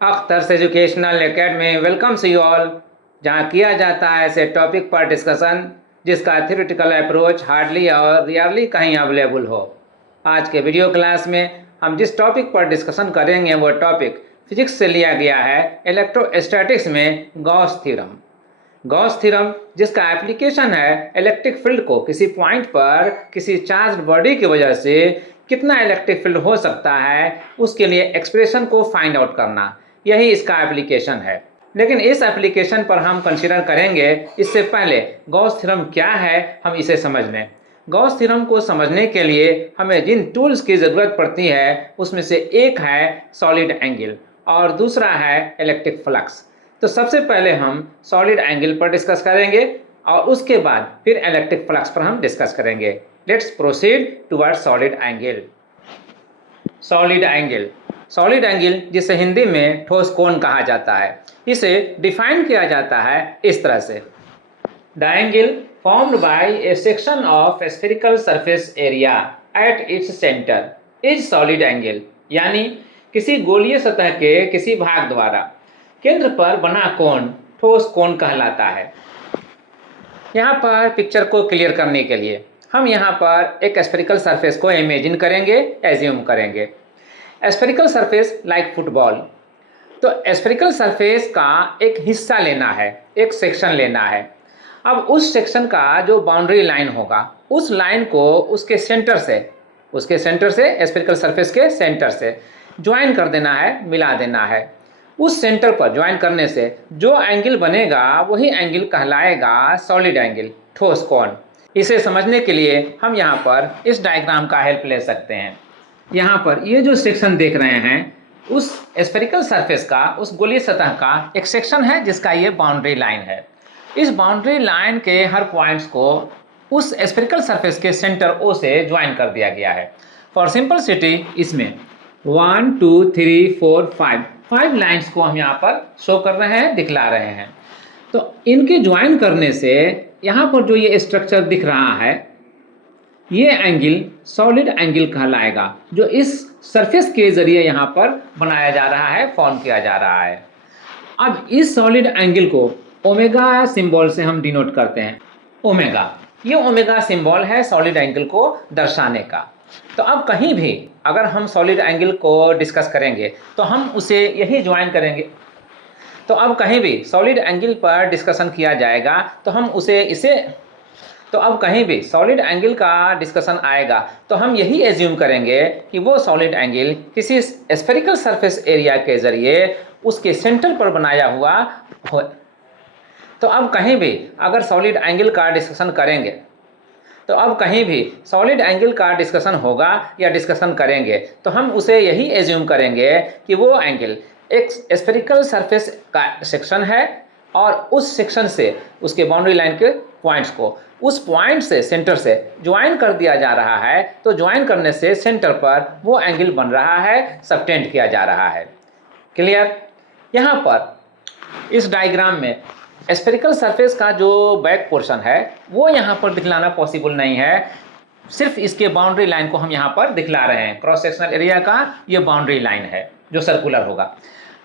अख्तर्स educational academy welcomes you all, जहाँ किया जाता है ऐसे टॉपिक पर डिस्कशन जिसका थ्योरेटिकल अप्रोच हार्डली और रियरली कहीं अवेलेबल हो। आज के वीडियो क्लास में हम जिस टॉपिक पर डिस्कशन करेंगे वो टॉपिक फिजिक्स से लिया गया है, इलेक्ट्रोस्टैटिक्स में गॉस थ्योरम। गॉस थ्योरम जिसका एप्लीकेशन है इलेक्ट्रिक फील्ड को किसी पॉइंट पर किसी चार्ज बॉडी की वजह से कितना इलेक्ट्रिक फील्ड हो सकता है उसके लिए एक्सप्रेशन को फाइंड आउट करना, यही इसका एप्लीकेशन है। लेकिन इस एप्लीकेशन पर हम कंसीडर करेंगे इससे पहले गॉस थ्योरम क्या है हम इसे समझ लें। गॉस थ्योरम को समझने के लिए हमें जिन टूल्स की ज़रूरत पड़ती है उसमें से एक है सॉलिड एंगल और दूसरा है इलेक्ट्रिक फ्लक्स। तो सबसे पहले हम सॉलिड एंगल पर डिस्कस करेंगे और उसके बाद फिर इलेक्ट्रिक फ्लक्स पर हम डिस्कस करेंगे। Let's proceed toward solid angle. Solid angle, solid angle जिसे हिंदी में ठोस कोण कहा जाता है, इसे डिफाइन किया जाता है इस तरह से। The angle formed by A section of spherical surface area at its centre is solid angle, यानी किसी गोलीय सतह के किसी भाग द्वारा केंद्र पर बना कोण ठोस कोण कहलाता है। यहाँ पर पिक्चर को क्लियर करने के लिए हम यहाँ पर एक स्फेरिकल सरफेस को इमेजिन करेंगे, एज्यूम करेंगे। स्फेरिकल सरफेस लाइक फुटबॉल, तो स्फेरिकल सरफेस का एक हिस्सा लेना है, एक सेक्शन लेना है। अब उस सेक्शन का जो बाउंड्री लाइन होगा उस लाइन को उसके सेंटर से स्फेरिकल सरफेस के सेंटर से ज्वाइन कर देना है, मिला देना है। उस सेंटर पर ज्वाइन करने से जो एंगल बनेगा वही एंगल कहलाएगा सॉलिड एंगल, ठोस कोण। इसे समझने के लिए हम यहाँ पर इस डायग्राम का हेल्प ले सकते हैं। यहाँ पर ये जो सेक्शन देख रहे हैं उस स्फेरिकल सरफेस का, उस गोलीय सतह का एक सेक्शन है जिसका ये बाउंड्री लाइन है। इस बाउंड्री लाइन के हर पॉइंट्स को उस स्फेरिकल सरफेस के सेंटर ओ से ज्वाइन कर दिया गया है। फॉर सिंपलिसिटी इसमें 1 2 3 4 5 लाइन्स को हम यहाँ पर शो कर रहे हैं, दिखला रहे हैं। तो इनके ज्वाइन करने से यहाँ पर जो ये स्ट्रक्चर दिख रहा है ये एंगल सॉलिड एंगल कहलाएगा, जो इस सरफेस के जरिए यहाँ पर बनाया जा रहा है, फॉर्म किया जा रहा है। अब इस सॉलिड एंगल को ओमेगा सिंबल से हम डिनोट करते हैं। ओमेगा, ये ओमेगा सिंबल है सॉलिड एंगल को दर्शाने का। तो अब कहीं भी अगर हम सॉलिड एंगल को डिस्कस करेंगे तो हम उसे यही ज्वाइन करेंगे। तो अब कहीं भी सॉलिड एंगल पर डिस्कशन किया जाएगा तो हम अब कहीं भी सॉलिड एंगल का डिस्कशन आएगा तो हम यही एज्यूम करेंगे कि वो सॉलिड एंगल किसी स्फेरिकल सरफेस एरिया के जरिए उसके सेंटर पर बनाया हुआ हो। तो अब कहीं भी अगर सॉलिड एंगल का डिस्कशन करेंगे तो अब कहीं भी सॉलिड एंगल का डिस्कशन होगा या डिस्कशन करेंगे तो हम उसे यही एज्यूम करेंगे कि वो एंगल एक स्फेरिकल सरफेस का सेक्शन है और उस सेक्शन से उसके बाउंड्री लाइन के पॉइंट्स को उस पॉइंट से सेंटर से ज्वाइन कर दिया जा रहा है। तो ज्वाइन करने से सेंटर पर वो एंगल बन रहा है, सबटेंड किया जा रहा है। क्लियर? यहाँ पर इस डायग्राम में स्फेरिकल सरफेस का जो बैक पोर्शन है वो यहाँ पर दिखलाना पॉसिबल नहीं है, सिर्फ इसके बाउंड्री लाइन को हम यहाँ पर दिखला रहे हैं। क्रॉस सेक्शनल एरिया का ये बाउंड्री लाइन है जो सर्कुलर होगा,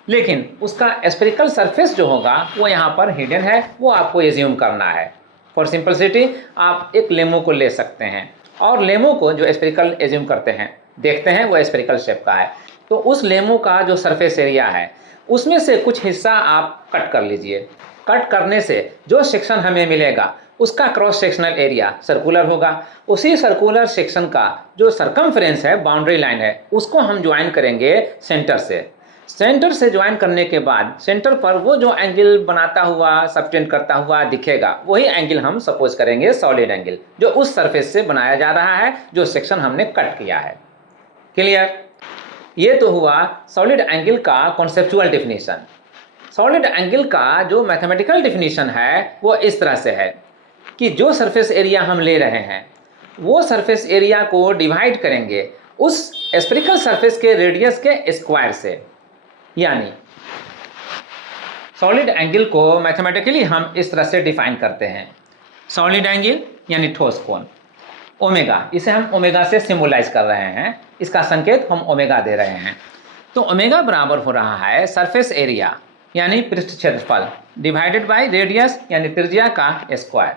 लेकिन उसका स्फेरिकल सरफेस जो होगा वो यहाँ पर हिडन है, वो आपको एज्यूम करना है। फॉर सिंपलिसिटी आप एक लेमो को ले सकते हैं और लेमो को जो स्फेरिकल एज्यूम करते हैं, देखते हैं वो स्फेरिकल शेप का है। तो उस लेमो का जो सरफेस एरिया है उसमें से कुछ हिस्सा आप कट कर लीजिए। कट करने से जो सेक्शन हमें मिलेगा उसका क्रॉस सेक्शनल एरिया सर्कुलर होगा। उसी सर्कुलर सेक्शन का जो सरकमफ्रेंस है, बाउंड्री लाइन है, उसको हम ज्वाइन करेंगे सेंटर से। सेंटर से ज्वाइन करने के बाद सेंटर पर वो जो एंगल बनाता हुआ, सबटेंड करता हुआ दिखेगा वही एंगल हम सपोज करेंगे सॉलिड एंगल, जो उस सरफेस से बनाया जा रहा है जो सेक्शन हमने कट किया है। क्लियर? ये तो हुआ सॉलिड एंगल का कॉन्सेप्चुअल डिफिनीशन। सॉलिड एंगल का जो मैथमेटिकल डिफिनीशन है वो इस तरह से है कि जो सरफेस एरिया हम ले रहे हैं वो सरफेस एरिया को डिवाइड करेंगे उस स्फेरिकल सरफेस के रेडियस के स्क्वायर से। यानी सॉलिड एंगल को मैथमेटिकली हम इस तरह से डिफाइन करते हैं। सॉलिड एंगल यानी ठोस कोण, ओमेगा, इसे हम ओमेगा से सिंबलाइज कर रहे हैं, इसका संकेत हम ओमेगा दे रहे हैं। तो ओमेगा बराबर हो रहा है सरफेस एरिया यानी पृष्ठ क्षेत्रफल डिवाइडेड बाय रेडियस यानी त्रिज्या का स्क्वायर।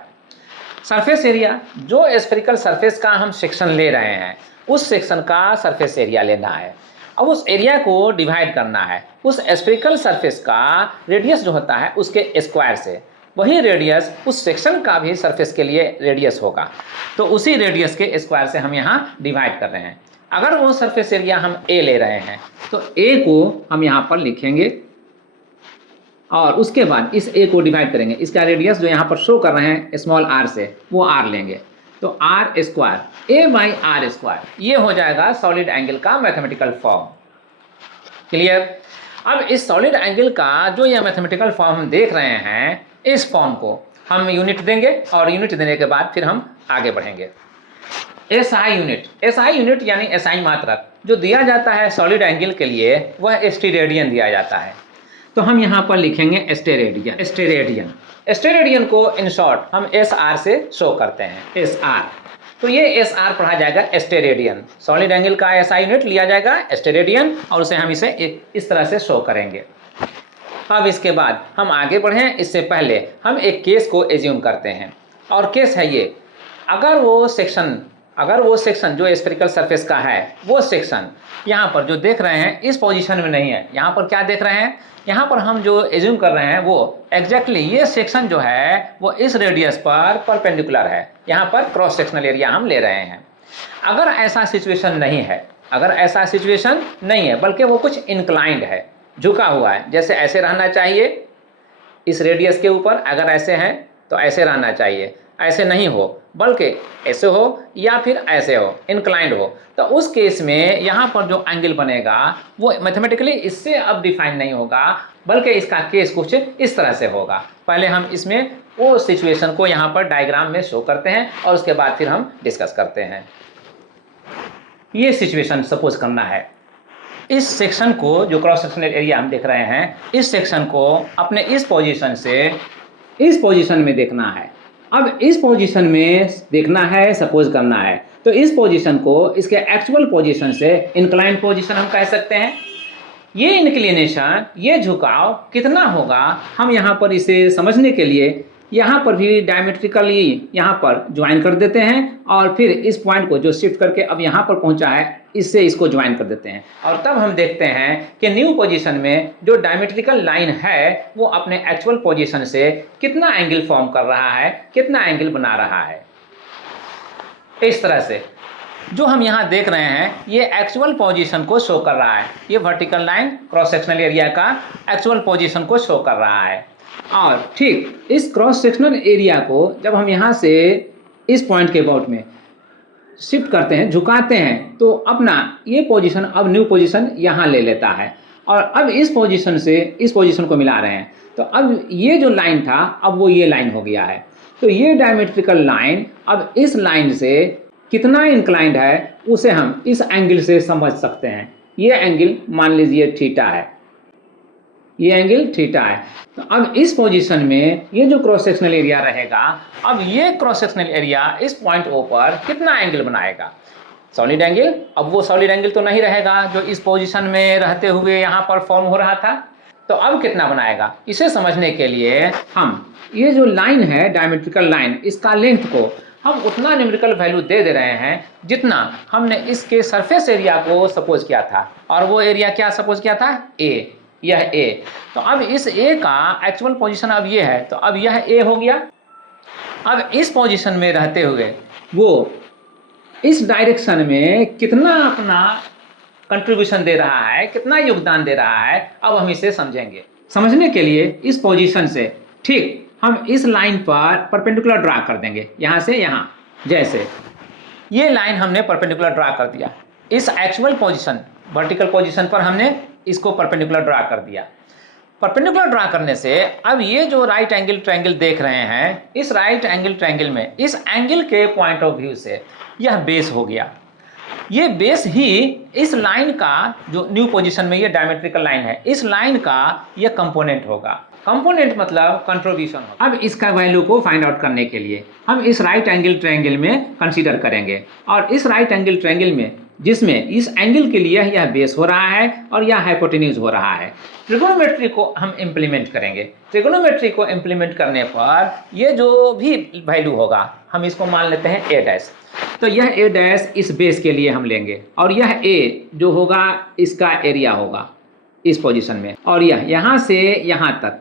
सरफेस एरिया जो स्फेरिकल सरफेस का हम सेक्शन ले रहे हैं उस सेक्शन का सरफेस एरिया लेना है। अब उस एरिया को डिवाइड करना है उस स्फेरिकल सरफेस का रेडियस जो होता है उसके स्क्वायर से। वही रेडियस उस सेक्शन का भी सरफेस के लिए रेडियस होगा, तो उसी रेडियस के स्क्वायर से हम यहाँ डिवाइड कर रहे हैं। अगर वो सरफेस एरिया हम ए ले रहे हैं तो ए को हम यहाँ पर लिखेंगे और उसके बाद इस ए को डिवाइड करेंगे। इसका रेडियस जो यहाँ पर शो कर रहे हैं स्मॉल आर से वो आर लेंगे, तो R square A by R square ये हो जाएगा सॉलिड एंगल का मैथमेटिकल फॉर्म। क्लियर? अब इस सॉलिड एंगल का जो ये मैथमेटिकल फॉर्म हम देख रहे हैं इस फॉर्म को हम यूनिट देंगे और यूनिट देने के बाद फिर हम आगे बढ़ेंगे। एसआई यूनिट यानी एसआई मात्रक जो दिया जाता है सॉलिड एंगल के लिए वह स्टेरेडियन दिया जाता है। तो हम यहाँ पर लिखेंगे स्टेरेडियन को इन शॉर्ट हम एस आर से शो करते हैं, एस आर। तो ये एस आर पढ़ा जाएगा स्टेरेडियन। सॉलिड एंगल का एसआई यूनिट लिया जाएगा स्टेरेडियन और उसे हम इसे इस तरह से शो करेंगे। अब इसके बाद हम आगे बढ़ें इससे पहले हम एक केस को एज्यूम करते हैं और केस है ये, अगर वो सेक्शन जो स्फेरिकल सरफेस का है वो सेक्शन यहाँ पर जो देख रहे हैं इस पोजीशन में नहीं है। यहाँ पर क्या देख रहे हैं, यहाँ पर हम जो एज्यूम कर रहे हैं वो एग्जैक्टली ये सेक्शन जो है वो इस रेडियस पर परपेंडिकुलर है। यहाँ पर क्रॉस सेक्शनल एरिया हम ले रहे हैं। अगर ऐसा सिचुएशन नहीं है बल्कि वो कुछ इंक्लाइंड है, झुका हुआ है, जैसे ऐसे रहना चाहिए इस रेडियस के ऊपर, अगर ऐसे हैं तो ऐसे रहना चाहिए, ऐसे नहीं हो बल्कि ऐसे हो या फिर ऐसे हो, इंक्लाइंड हो, तो उस केस में यहाँ पर जो एंगल बनेगा वो मैथमेटिकली इससे अब डिफाइन नहीं होगा बल्कि इसका केस कुछ इस तरह से होगा। पहले हम इसमें वो सिचुएशन को यहाँ पर डायग्राम में शो करते हैं और उसके बाद फिर हम डिस्कस करते हैं। ये सिचुएशन सपोज करना है, इस सेक्शन को जो क्रॉस सेक्शनल एरिया हम देख रहे हैं इस सेक्शन को अपने इस पोजीशन से इस पोजीशन में देखना है। अब इस पोजीशन में देखना है, सपोज करना है, तो इस पोजीशन को इसके एक्चुअल पोजीशन से इंक्लाइंड पोजीशन हम कह सकते हैं। ये इंक्लिनेशन, ये झुकाव कितना होगा हम यहाँ पर इसे समझने के लिए यहाँ पर भी डायमेट्रिकली यहाँ पर ज्वाइन कर देते हैं और फिर इस पॉइंट को जो शिफ्ट करके अब यहाँ पर पहुँचा है इससे इसको ज्वाइन कर देते हैं और तब हम देखते हैं कि न्यू पोजीशन में जो डायमेट्रिकल लाइन है वो अपने एक्चुअल पोजीशन से कितना एंगल फॉर्म कर रहा है, कितना एंगल बना रहा है। इस तरह से जो हम यहाँ देख रहे हैं ये एक्चुअल पोजीशन को शो कर रहा है। ये vertical line cross sectional area का एक्चुअल पोजीशन को शो कर रहा है। और ठीक इस क्रॉस सेक्शनल एरिया को जब हम यहाँ से इस पॉइंट के अबाउट में शिफ्ट करते हैं, झुकाते हैं, तो अपना ये पोजीशन अब न्यू पोजीशन यहाँ ले लेता है और अब इस पोजीशन से इस पोजीशन को मिला रहे हैं। तो अब ये जो लाइन था अब वो ये लाइन हो गया है। तो ये डायमेट्रिकल लाइन अब इस लाइन से कितना इंक्लाइंड है उसे हम इस एंगल से समझ सकते हैं। ये एंगल मान लीजिए थीटा है, ये एंगल थीटा है। तो अब इस पोजीशन में ये जो क्रॉस सेक्शनल एरिया रहेगा, अब ये क्रॉस सेक्शनल एरिया इस पॉइंट ओ पर कितना एंगल बनाएगा, सॉलिड एंगल। अब वो सॉलिड एंगल तो नहीं रहेगा जो इस पोजीशन में रहते हुए यहाँ पर फॉर्म हो रहा था, तो अब कितना बनाएगा। इसे समझने के लिए हम ये जो लाइन है डायमेट्रिकल लाइन, इसका लेंथ को हम उतना न्यूमेरिकल वैल्यू दे रहे हैं जितना हमने इसके सरफेस एरिया को सपोज किया था। और वो एरिया क्या सपोज किया था, ए, यह ए। तो अब इस ए का एक्चुअल पोजीशन अब ये है, तो अब यह ए हो गया। अब इस पोजीशन में रहते हुए वो इस डायरेक्शन में कितना अपना कंट्रीब्यूशन दे रहा है, कितना योगदान दे रहा है, अब हम इसे समझेंगे। समझने के लिए इस पोजीशन से ठीक हम इस लाइन पर परपेंडिकुलर ड्रा कर देंगे, यहाँ से यहाँ। जैसे ये लाइन हमने परपेंडिकुलर ड्रा कर दिया, इस एक्चुअल पोजीशन वर्टिकल पोजीशन पर हमने इसको परपेंडिकुलर ड्रा कर दिया। परपेंडिकुलर ड्रा करने से अब ये जो राइट एंगल ट्रायंगल देख रहे हैं, इस राइट एंगल ट्रायंगल में इस एंगल के पॉइंट ऑफ व्यू से यह बेस हो गया। ये बेस ही इस लाइन का जो न्यू पोजीशन में ये डायमेट्रिकल लाइन है, इस लाइन का ये कंपोनेंट होगा। कंपोनेंट मतलब कंट्रीब्यूशन होगा। अब इसका वैल्यू को फाइंड आउट करने के लिए हम इस राइट एंगल ट्रायंगल में कंसीडर करेंगे और इस राइट एंगल ट्रायंगल में जिसमें इस एंगल के लिए यह बेस हो रहा है और यह हाइपोटेन्यूज हो रहा है। ट्रिगोनोमेट्री को हम इम्प्लीमेंट करेंगे। ट्रिगोनोमेट्री को इम्प्लीमेंट करने पर ये जो भी वैल्यू होगा हम इसको मान लेते हैं ए डैश। तो यह ए डैश इस बेस के लिए हम लेंगे और यह ए जो होगा इसका एरिया होगा इस पोजीशन में, और यह यहाँ से यहाँ तक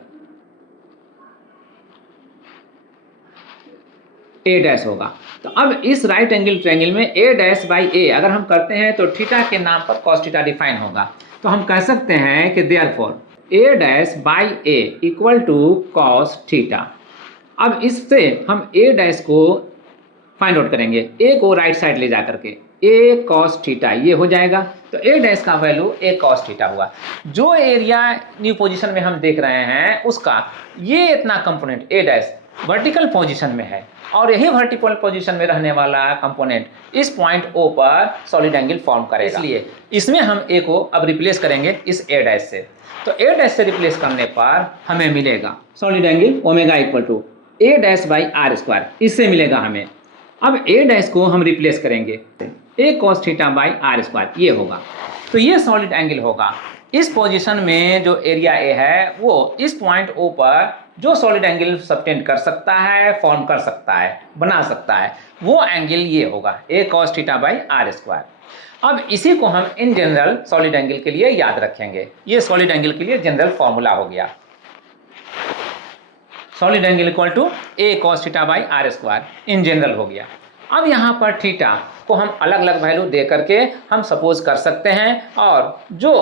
ए डैश होगा। तो अब इस राइट एंगल ट्रायंगल में ए डैश बाई ए अगर हम करते हैं तो थीटा के नाम पर कॉस थीटा डिफाइन होगा। तो हम कह सकते हैं कि therefore A dash by A equal to cos theta. अब इससे हम ए डैश को फाइंड आउट करेंगे, ए को राइट साइड ले जा करके ए कॉस थीटा ये हो जाएगा। तो ए डैश का वैल्यू ए कॉस थीटा हुआ। जो एरिया न्यू पोजीशन में हम देख रहे हैं उसका ये इतना कंपोनेंट ए डैश वर्टिकल पोजीशन में है और यही वर्टिकल पोजीशन में रहने वाला कंपोनेंट इस पॉइंट ओ पर सॉलिड एंगल फॉर्म करेगा। इसलिए इसमें हम ए को अब रिप्लेस करेंगे इस ए डैश से। तो ए डैश से रिप्लेस करने पर हमें मिलेगा solid angle omega equal to A dash by R square, इससे मिलेगा हमें। अब ए डैश को हम रिप्लेस करेंगे A cos theta by R square ये होगा। तो ये सॉलिड एंगल होगा। इस पोजीशन में जो एरिया ए है वो इस पॉइंट ओ पर जो सॉलिड एंगल सबटेंड कर सकता है, फॉर्म कर सकता है, बना सकता है, वो एंगल ये होगा A cos theta by R square. अब इसी को हम इन जनरल सॉलिड एंगल के लिए याद रखेंगे। ये सॉलिड एंगल के लिए जनरल फॉर्मूला हो गया, solid angle equal to A cos theta by R square in general हो गया। अब यहाँ पर थीटा को हम अलग अलग वैल्यू दे करके हम सपोज कर सकते हैं और जो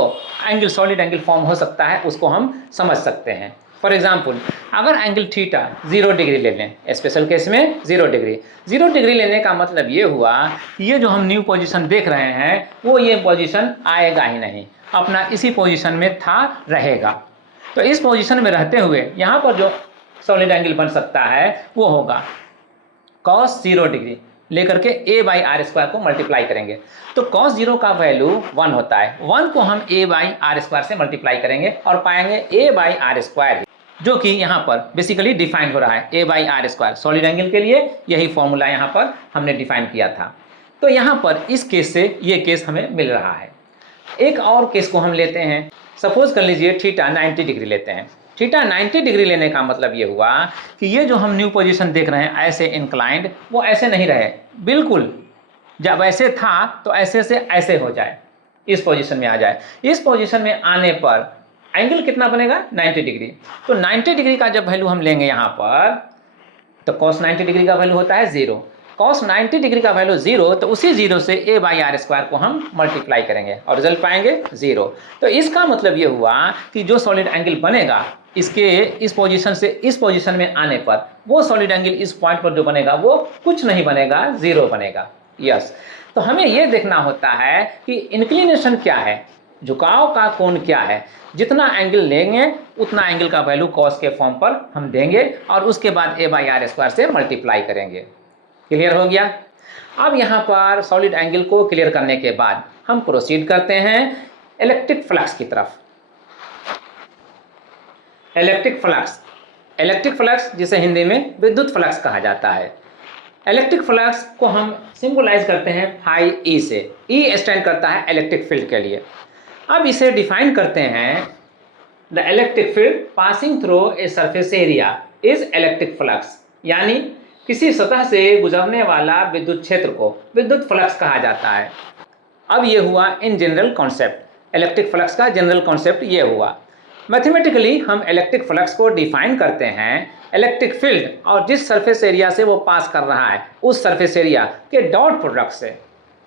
एंगल सॉलिड एंगल फॉर्म हो सकता है उसको हम समझ सकते हैं। फॉर एग्जाम्पल अगर एंगल थीटा 0 डिग्री ले लें, स्पेशल केस में 0 डिग्री। 0 डिग्री लेने का मतलब ये हुआ कि ये जो हम न्यू पोजीशन देख रहे हैं वो ये पोजीशन आएगा ही नहीं, अपना इसी पोजीशन में था रहेगा। तो इस पोजीशन में रहते हुए यहाँ पर जो सॉलिड एंगल बन सकता है वो होगा कॉस 0 डिग्री लेकर के ए बाई आर स्क्वायर को मल्टीप्लाई करेंगे। तो कॉस 0 का वैल्यू 1 होता है, 1 को हम ए बाई आर स्क्वायर से मल्टीप्लाई करेंगे और पाएंगे ए बाई आर स्क्वायर, जो कि यहाँ पर बेसिकली डिफाइन हो रहा है A by R square. Solid angle के लिए यही फॉर्मूला यहाँ पर हमने डिफाइन किया था। तो यहाँ पर इस केस से ये केस हमें मिल रहा है। एक और केस को हम लेते हैं, सपोज कर लीजिए थीटा 90 डिग्री लेते हैं। थीटा 90 डिग्री लेने का मतलब ये हुआ कि ये जो हम न्यू पोजीशन देख रहे हैं ऐसे इंक्लाइंड, वो ऐसे नहीं रहे, बिल्कुल जब ऐसे था तो ऐसे से ऐसे हो जाए, इस पोजीशन में आ जाए। इस पोजीशन में आने पर एंगल कितना बनेगा 90 डिग्री। तो 90 डिग्री का जब वैल्यू हम लेंगे यहाँ पर तो cos 90 डिग्री का वैल्यू होता है 0। cos 90 डिग्री का वैल्यू 0, तो उसी 0 से ए बाई आर स्क्वायर को हम मल्टीप्लाई करेंगे और रिजल्ट पाएंगे 0। तो इसका मतलब ये हुआ कि जो सॉलिड एंगल बनेगा इसके इस पोजीशन से इस पोजीशन में आने पर वो सॉलिड एंगल इस पॉइंट पर जो बनेगा वो कुछ नहीं बनेगा, 0 बनेगा। यस, तो हमें ये देखना होता है कि इंक्लिनेशन क्या है, झुकाव का कोण क्या है। जितना एंगल लेंगे उतना एंगल का वैल्यू कॉस के फॉर्म पर हम देंगे और उसके बाद ए बाई आर स्क्वायर से मल्टीप्लाई करेंगे। क्लियर हो गया। अब यहाँ पर सॉलिड एंगल को क्लियर करने के बाद हम प्रोसीड करते हैं इलेक्ट्रिक फ्लक्स की तरफ। इलेक्ट्रिक फ्लक्स जिसे हिंदी में विद्युत फ्लक्स कहा जाता है। इलेक्ट्रिक फ्लक्स को हम सिंबलाइज करते हैं फाई ई से। ई स्टैंड करता है इलेक्ट्रिक फील्ड के लिए। अब इसे डिफाइन करते हैं, the electric field passing through a surface area is electric flux, यानी किसी सतह से गुजरने वाला विद्युत क्षेत्र को विद्युत फ्लक्स कहा जाता है। अब ये हुआ in general concept, electric flux का जनरल कॉन्सेप्ट ये हुआ। मैथमेटिकली हम इलेक्ट्रिक फ्लक्स को डिफाइन करते हैं इलेक्ट्रिक फील्ड और जिस सरफेस एरिया से वो पास कर रहा है उस सरफेस एरिया के डॉट प्रोडक्ट से।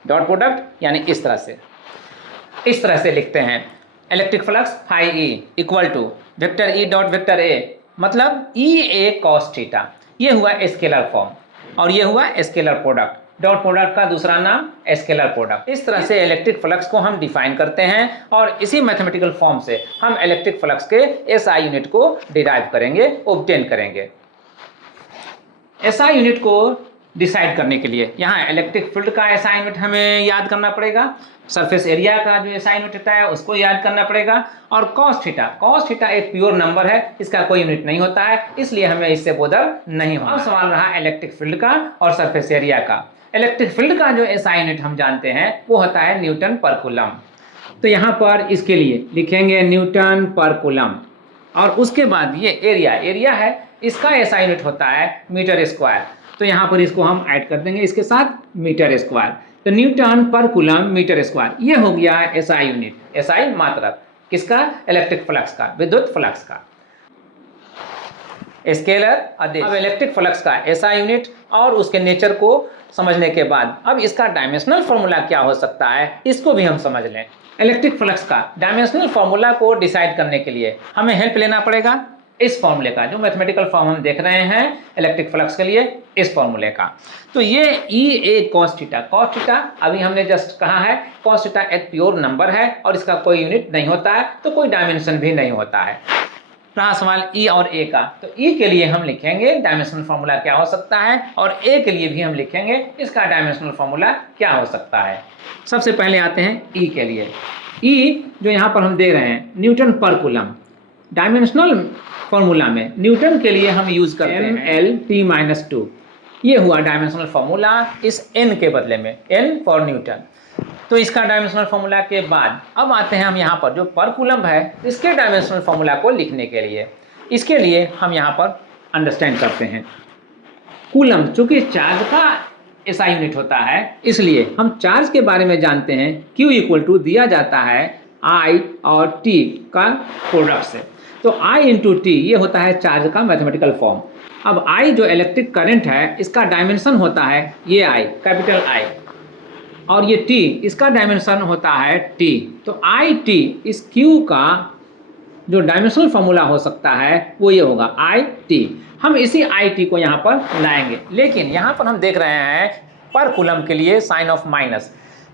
डॉट प्रोडक्ट यानी इस तरह से लिखते हैं electric flux phi E equal to vector E dot vector A, मतलब ई ए कॉस थीटा। ये हुआ स्केलर फॉर्म और ये हुआ स्केलर प्रोडक्ट। डॉट प्रोडक्ट का दूसरा नाम स्केलर प्रोडक्ट। इस तरह से इलेक्ट्रिक फ्लक्स को हम डिफाइन करते हैं और इसी मैथमेटिकल फॉर्म से हम इलेक्ट्रिक फ्लक्स के एसआई यूनिट को डिराइव करेंगे, ऑब्टेन करेंगे। एसआई यूनिट को डिसाइड करने के लिए यहाँ इलेक्ट्रिक फील्ड का एसआई यूनिट हमें याद करना पड़ेगा, सरफेस एरिया का जो एसआई यूनिट होता है उसको याद करना पड़ेगा, और कॉस थीटा एक प्योर नंबर है, इसका कोई यूनिट नहीं होता है, इसलिए हमें इससे बोधर नहीं होगा। अब सवाल रहा इलेक्ट्रिक फील्ड का और सरफेस एरिया का। इलेक्ट्रिक फील्ड का जो एसआई यूनिट हम जानते हैं वो होता है न्यूटन पर कूलम। तो यहाँ पर इसके लिए लिखेंगे न्यूटन पर कूलम, और उसके बाद ये एरिया है, इसका एसआई यूनिट होता है मीटर स्क्वायर। तो यहाँ पर इसको हम ऐड कर देंगे इसके साथ मीटर स्क्वायर। तो न्यूटन पर कूलम मीटर स्क्वायर, ये हो गया एसआई यूनिट, एसआई मात्रक किसका? इलेक्ट्रिक फ्लक्स का, विद्युत फ्लक्स का। स्केलर आदेश। अब इलेक्ट्रिक फ्लक्स का एसआई यूनिट और उसके नेचर को समझने के बाद अब इसका डायमेंशनल फॉर्मूला क्या हो सकता है इसको भी हम समझ लें। इलेक्ट्रिक फ्लक्स का डायमेंशनल फॉर्मूला को डिसाइड करने के लिए हमें हेल्प लेना पड़ेगा इस फॉर्मूले का, जो मैथमेटिकल फॉर्म हम देख रहे हैं इलेक्ट्रिक फ्लक्स के लिए, इस फॉर्मूले का। तो ये ई ए कॉस थीटा अभी हमने जस्ट कहा है, कॉस थीटा एक प्योर नंबर है और इसका कोई यूनिट नहीं होता है, तो कोई डायमेंशन भी नहीं होता है। रहा सवाल ई और ए का, तो ई के लिए हम लिखेंगे डायमेंशनल फॉर्मूला क्या हो सकता है, और ए के लिए भी हम लिखेंगे इसका डायमेंशनल फॉर्मूला क्या हो सकता है। सबसे पहले आते हैं ई के लिए। ई जो यहाँ पर हम दे रहे हैं न्यूटन पर कूलम, डायमेंशनल फॉर्मूला में न्यूटन के लिए हम यूज करते हैं MLT-2। ये हुआ डायमेंशनल फॉर्मूला इस n के बदले में, n फॉर न्यूटन। तो इसका डायमेंशनल फॉर्मूला के बाद अब आते हैं हम यहाँ पर जो पर कूलम है इसके डायमेंशनल फॉर्मूला को लिखने के लिए। इसके लिए हम यहाँ पर अंडरस्टैंड करते हैं कूलम, चूंकि चार्ज का एसआई यूनिट होता है इसलिए हम चार्ज के बारे में जानते हैं। Q इक्वल टू दिया जाता है I और T का प्रोडक्ट से, तो I इंटू टी ये होता है चार्ज का मैथमेटिकल फॉर्म। अब I जो इलेक्ट्रिक करंट है इसका डायमेंशन होता है ये I, कैपिटल I, और ये T इसका डायमेंशन होता है T। तो आई टी इस Q का जो डायमेंशनल फॉर्मूला हो सकता है वो ये होगा आई टी। हम इसी आई टी को यहाँ पर लाएंगे, लेकिन यहाँ पर हम देख रहे हैं पर कूलम के लिए साइन ऑफ माइनस,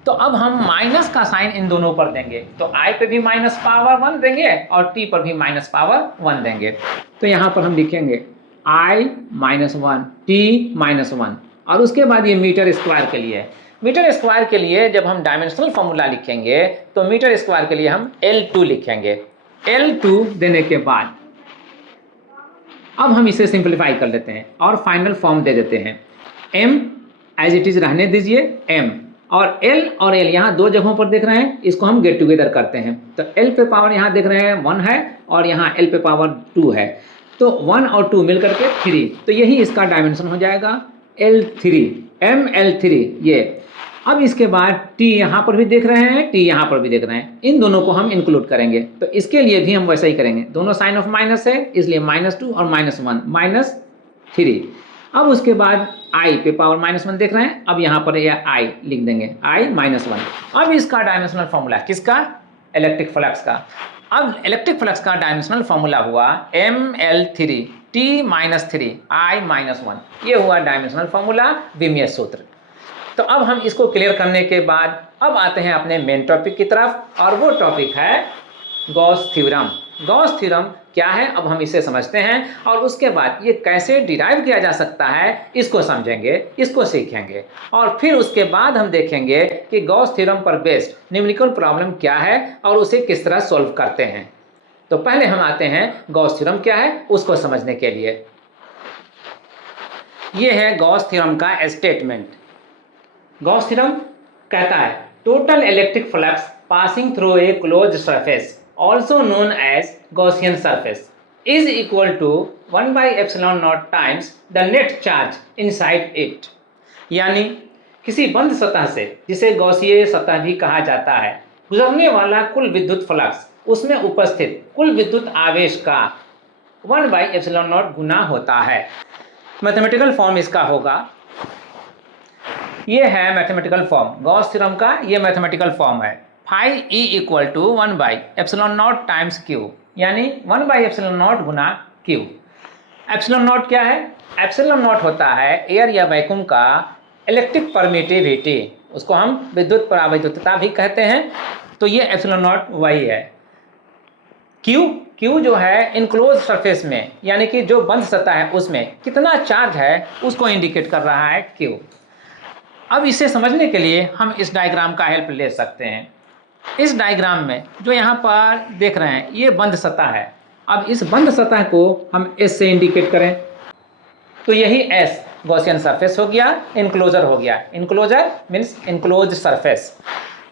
तो अब हम माइनस का साइन इन दोनों पर देंगे, तो I पे भी माइनस पावर 1 देंगे और T पर भी माइनस पावर 1 देंगे। तो यहाँ पर हम लिखेंगे I -1 T -1, और उसके बाद ये मीटर स्क्वायर के लिए, मीटर स्क्वायर के लिए जब हम डायमेंशनल फॉर्मूला लिखेंगे तो मीटर स्क्वायर के लिए हम L2 लिखेंगे। L2 देने के बाद अब हम इसे सिंप्लीफाई कर लेते हैं और फाइनल फॉर्म दे देते हैं। M एज इट इज रहने दीजिए M, और L और L यहाँ दो जगहों पर देख रहे हैं, इसको हम गेट टुगेदर करते हैं। तो L पे पावर यहाँ देख रहे हैं 1 है और यहाँ L पे पावर 2 है, तो 1 और 2 मिल करके 3, तो यही इसका डायमेंशन हो जाएगा L3, ML3 ये। अब इसके बाद T यहाँ पर भी देख रहे हैं, T यहाँ पर भी देख रहे हैं, इन दोनों को हम इंक्लूड करेंगे। तो इसके लिए भी हम वैसा ही करेंगे, दोनों साइन ऑफ माइनस है इसलिए -2 और -1 -3। अब उसके बाद I पे पावर -1 देख रहे हैं, अब यहाँ पर यह I लिख देंगे I -1। अब इसका डायमेंशनल फॉर्मूला किसका? इलेक्ट्रिक फ्लक्स का। अब इलेक्ट्रिक फ्लक्स का डायमेंशनल फॉर्मूला हुआ ML3 T -3 I -1, ये हुआ डायमेंशनल फॉर्मूला विमियस सूत्र। तो अब हम इसको क्लियर करने के बाद अब आते हैं अपने मेन टॉपिक की तरफ, और वो टॉपिक है गॉस थ्योरम। गॉस थ्योरम क्या है अब हम इसे समझते हैं, और उसके बाद ये कैसे डिराइव किया जा सकता है इसको समझेंगे, इसको सीखेंगे, और फिर उसके बाद हम देखेंगे कि गॉस थ्योरम पर बेस्ड न्यूमेरिकल प्रॉब्लम क्या है और उसे किस तरह सॉल्व करते हैं। तो पहले हम आते हैं गॉस थ्योरम क्या है उसको समझने के लिए। ये है गॉस थ्योरम का स्टेटमेंट। गॉस थ्योरम कहता है total electric flux passing through a closed surface also known as Gaussian surface is equal to 1/ε0 times the net charge inside it। यानी किसी बंद सतह से, जिसे गॉसीय सतह भी कहा जाता है, गुजरने वाला कुल विद्युत फ्लक्स उसमें उपस्थित कुल विद्युत आवेश का 1/ε0 गुना होता है। मैथमेटिकल फॉर्म इसका होगा, ये है मैथमेटिकल फॉर्म गॉस थ्योरम का, ये मैथमेटिकल फॉर्म है phi E equal to 1/ε0 times Q, यानी 1/ε0 गुना Q। ε0 क्या है? ε0 होता है एयर या वैक्यूम का इलेक्ट्रिक परमिटिविटी, उसको हम विद्युत परावैद्युतता भी कहते हैं। तो ये ε0 वही है। Q जो है इनक्लोज सरफेस में, यानी कि जो बंद सतह है उसमें कितना चार्ज है उसको इंडिकेट कर रहा है Q। अब इसे समझने के लिए हम इस डायग्राम का हेल्प ले सकते हैं। इस डायग्राम में जो यहाँ पर देख रहे हैं ये बंद सतह है। अब इस बंद सतह को हम S से इंडिकेट करें, तो यही S गॉसियन सरफेस हो गया, इनक्लोजर हो गया। Enclosure means enclose surface.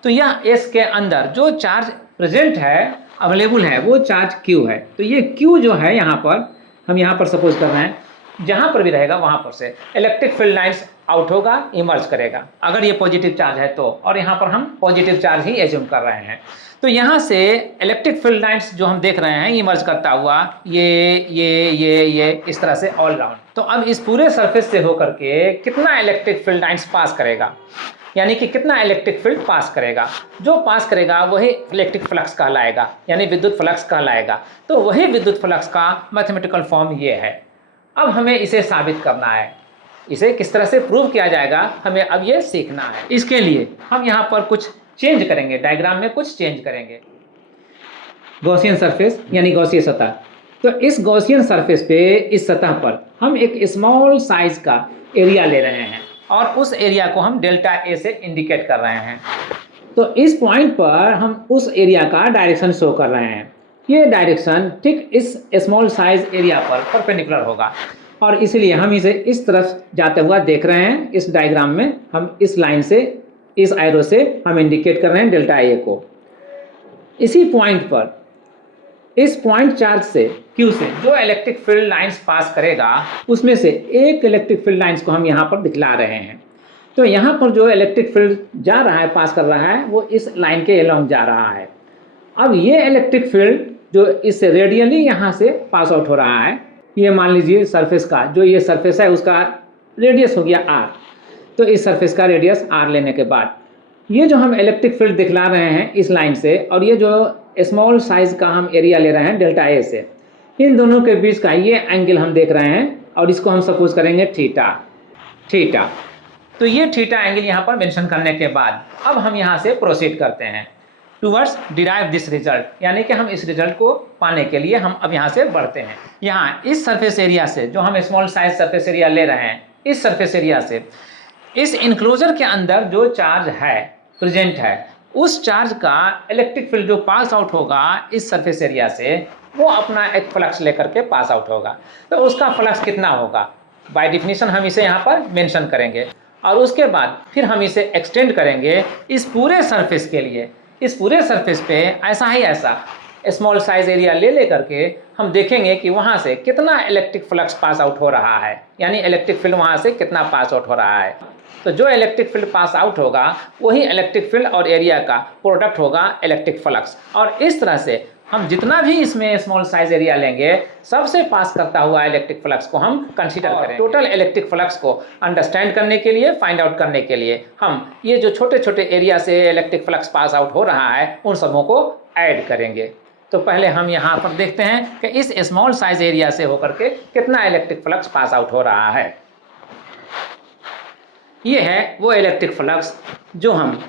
तो यह एस के अंदर जो चार्ज प्रेजेंट है, अवेलेबल है, वो चार्ज क्यू है। तो ये क्यू जो है यहाँ पर, हम यहाँ पर सपोज कर रहे हैं, जहाँ पर भी रहेगा वहाँ पर से इलेक्ट्रिक फील्ड लाइन्स आउट होगा, इमर्ज करेगा, अगर ये पॉजिटिव चार्ज है तो। और यहाँ पर हम पॉजिटिव चार्ज ही एज्यूम कर रहे हैं। तो यहाँ से इलेक्ट्रिक फील्ड लाइन्स जो हम देख रहे हैं इमर्ज करता हुआ, ये इस तरह से ऑल राउंड। तो अब इस पूरे सरफेस से होकर के कितना इलेक्ट्रिक फील्ड लाइन्स पास करेगा, यानी कि कितना इलेक्ट्रिक फील्ड पास करेगा, जो पास करेगा वही इलेक्ट्रिक फ्लक्स कहलाएगा, यानी विद्युत फ्लक्स कहलाएगा। तो वही विद्युत फ्लक्स का मैथमेटिकल फॉर्म ये है। अब हमें इसे साबित करना है। इसे किस तरह से प्रूव किया जाएगा, हमें अब ये सीखना है। इसके लिए हम यहाँ पर कुछ चेंज करेंगे, डायग्राम में कुछ चेंज करेंगे। गॉसियन सरफेस यानी गॉसीय सतह। तो इस गॉसियन सरफेस पे, इस सतह पर हम एक स्मॉल साइज का एरिया ले रहे हैं और उस एरिया को हम डेल्टा ए से इंडिकेट कर रहे हैं। तो इस पॉइंट पर हम उस एरिया का डायरेक्शन शो कर रहे हैं। ये डायरेक्शन ठीक इस स्मॉल साइज एरिया पर परपेंडिकुलर होगा और इसलिए हम इसे इस तरफ जाते हुआ देख रहे हैं। इस डायग्राम में हम इस लाइन से, इस एरो से हम इंडिकेट कर रहे हैं डेल्टा ए को। इसी पॉइंट पर, इस पॉइंट चार्ज से क्यू से जो इलेक्ट्रिक फील्ड लाइंस पास करेगा, उसमें से एक इलेक्ट्रिक फील्ड लाइंस को हम यहाँ पर दिखला रहे हैं। तो यहाँ पर जो इलेक्ट्रिक फील्ड जा रहा है, पास कर रहा है, वो इस लाइन के अलोंग जा रहा है। अब ये इलेक्ट्रिक फील्ड जो इस रेडियली यहाँ से पास आउट हो रहा है, ये मान लीजिए सरफेस का, जो ये सरफेस है उसका रेडियस हो गया आर। तो इस सरफेस का रेडियस आर लेने के बाद ये जो हम इलेक्ट्रिक फील्ड दिखला रहे हैं इस लाइन से, और ये जो स्मॉल साइज का हम एरिया ले रहे हैं डेल्टा ए से, इन दोनों के बीच का ये एंगल हम देख रहे हैं और इसको हम सपोज करेंगे थीटा। तो ये थीटा एंगल यहाँ पर मेंशन करने के बाद अब हम यहाँ से प्रोसीड करते हैं टूवर्ड्स डिराइव दिस रिजल्ट, यानी कि हम इस रिजल्ट को पाने के लिए हम अब यहाँ से बढ़ते हैं। यहाँ इस सरफेस एरिया से, जो हम स्मॉल साइज सरफेस एरिया ले रहे हैं, इस सरफेस एरिया से इस इनक्लोजर के अंदर जो चार्ज है, प्रेजेंट है, उस चार्ज का इलेक्ट्रिक फील्ड जो पास आउट होगा इस सरफेस एरिया से, वो अपना एक फ्लक्स लेकर के पास आउट होगा। तो उसका फ्लक्स कितना होगा, बाय डिफिनीशन हम इसे यहाँ पर मेंशन करेंगे और उसके बाद फिर हम इसे एक्सटेंड करेंगे इस पूरे सरफेस के लिए। इस पूरे सरफेस पे ऐसा ही ऐसा स्मॉल साइज एरिया ले करके हम देखेंगे कि वहाँ से कितना इलेक्ट्रिक फ्लक्स पास आउट हो रहा है, यानी इलेक्ट्रिक फील्ड वहाँ से कितना पास आउट हो रहा है। तो जो इलेक्ट्रिक फील्ड पास आउट होगा वही इलेक्ट्रिक फील्ड और एरिया का प्रोडक्ट होगा इलेक्ट्रिक फ्लक्स। और इस तरह से हम जितना भी इसमें स्मॉल साइज एरिया लेंगे, सबसे पास करता हुआ इलेक्ट्रिक फ्लक्स को हम कंसीडर करें। टोटल इलेक्ट्रिक फ्लक्स को अंडरस्टैंड करने के लिए, फाइंड आउट करने के लिए हम ये जो छोटे छोटे एरिया से इलेक्ट्रिक फ्लक्स पास आउट हो रहा है उन सबों को ऐड करेंगे। तो पहले हम यहाँ पर देखते हैं कि इस स्मॉल साइज एरिया से होकर के कितना इलेक्ट्रिक फ्लक्स पास आउट हो रहा है। ये है वो इलेक्ट्रिक फ्लक्स जो हम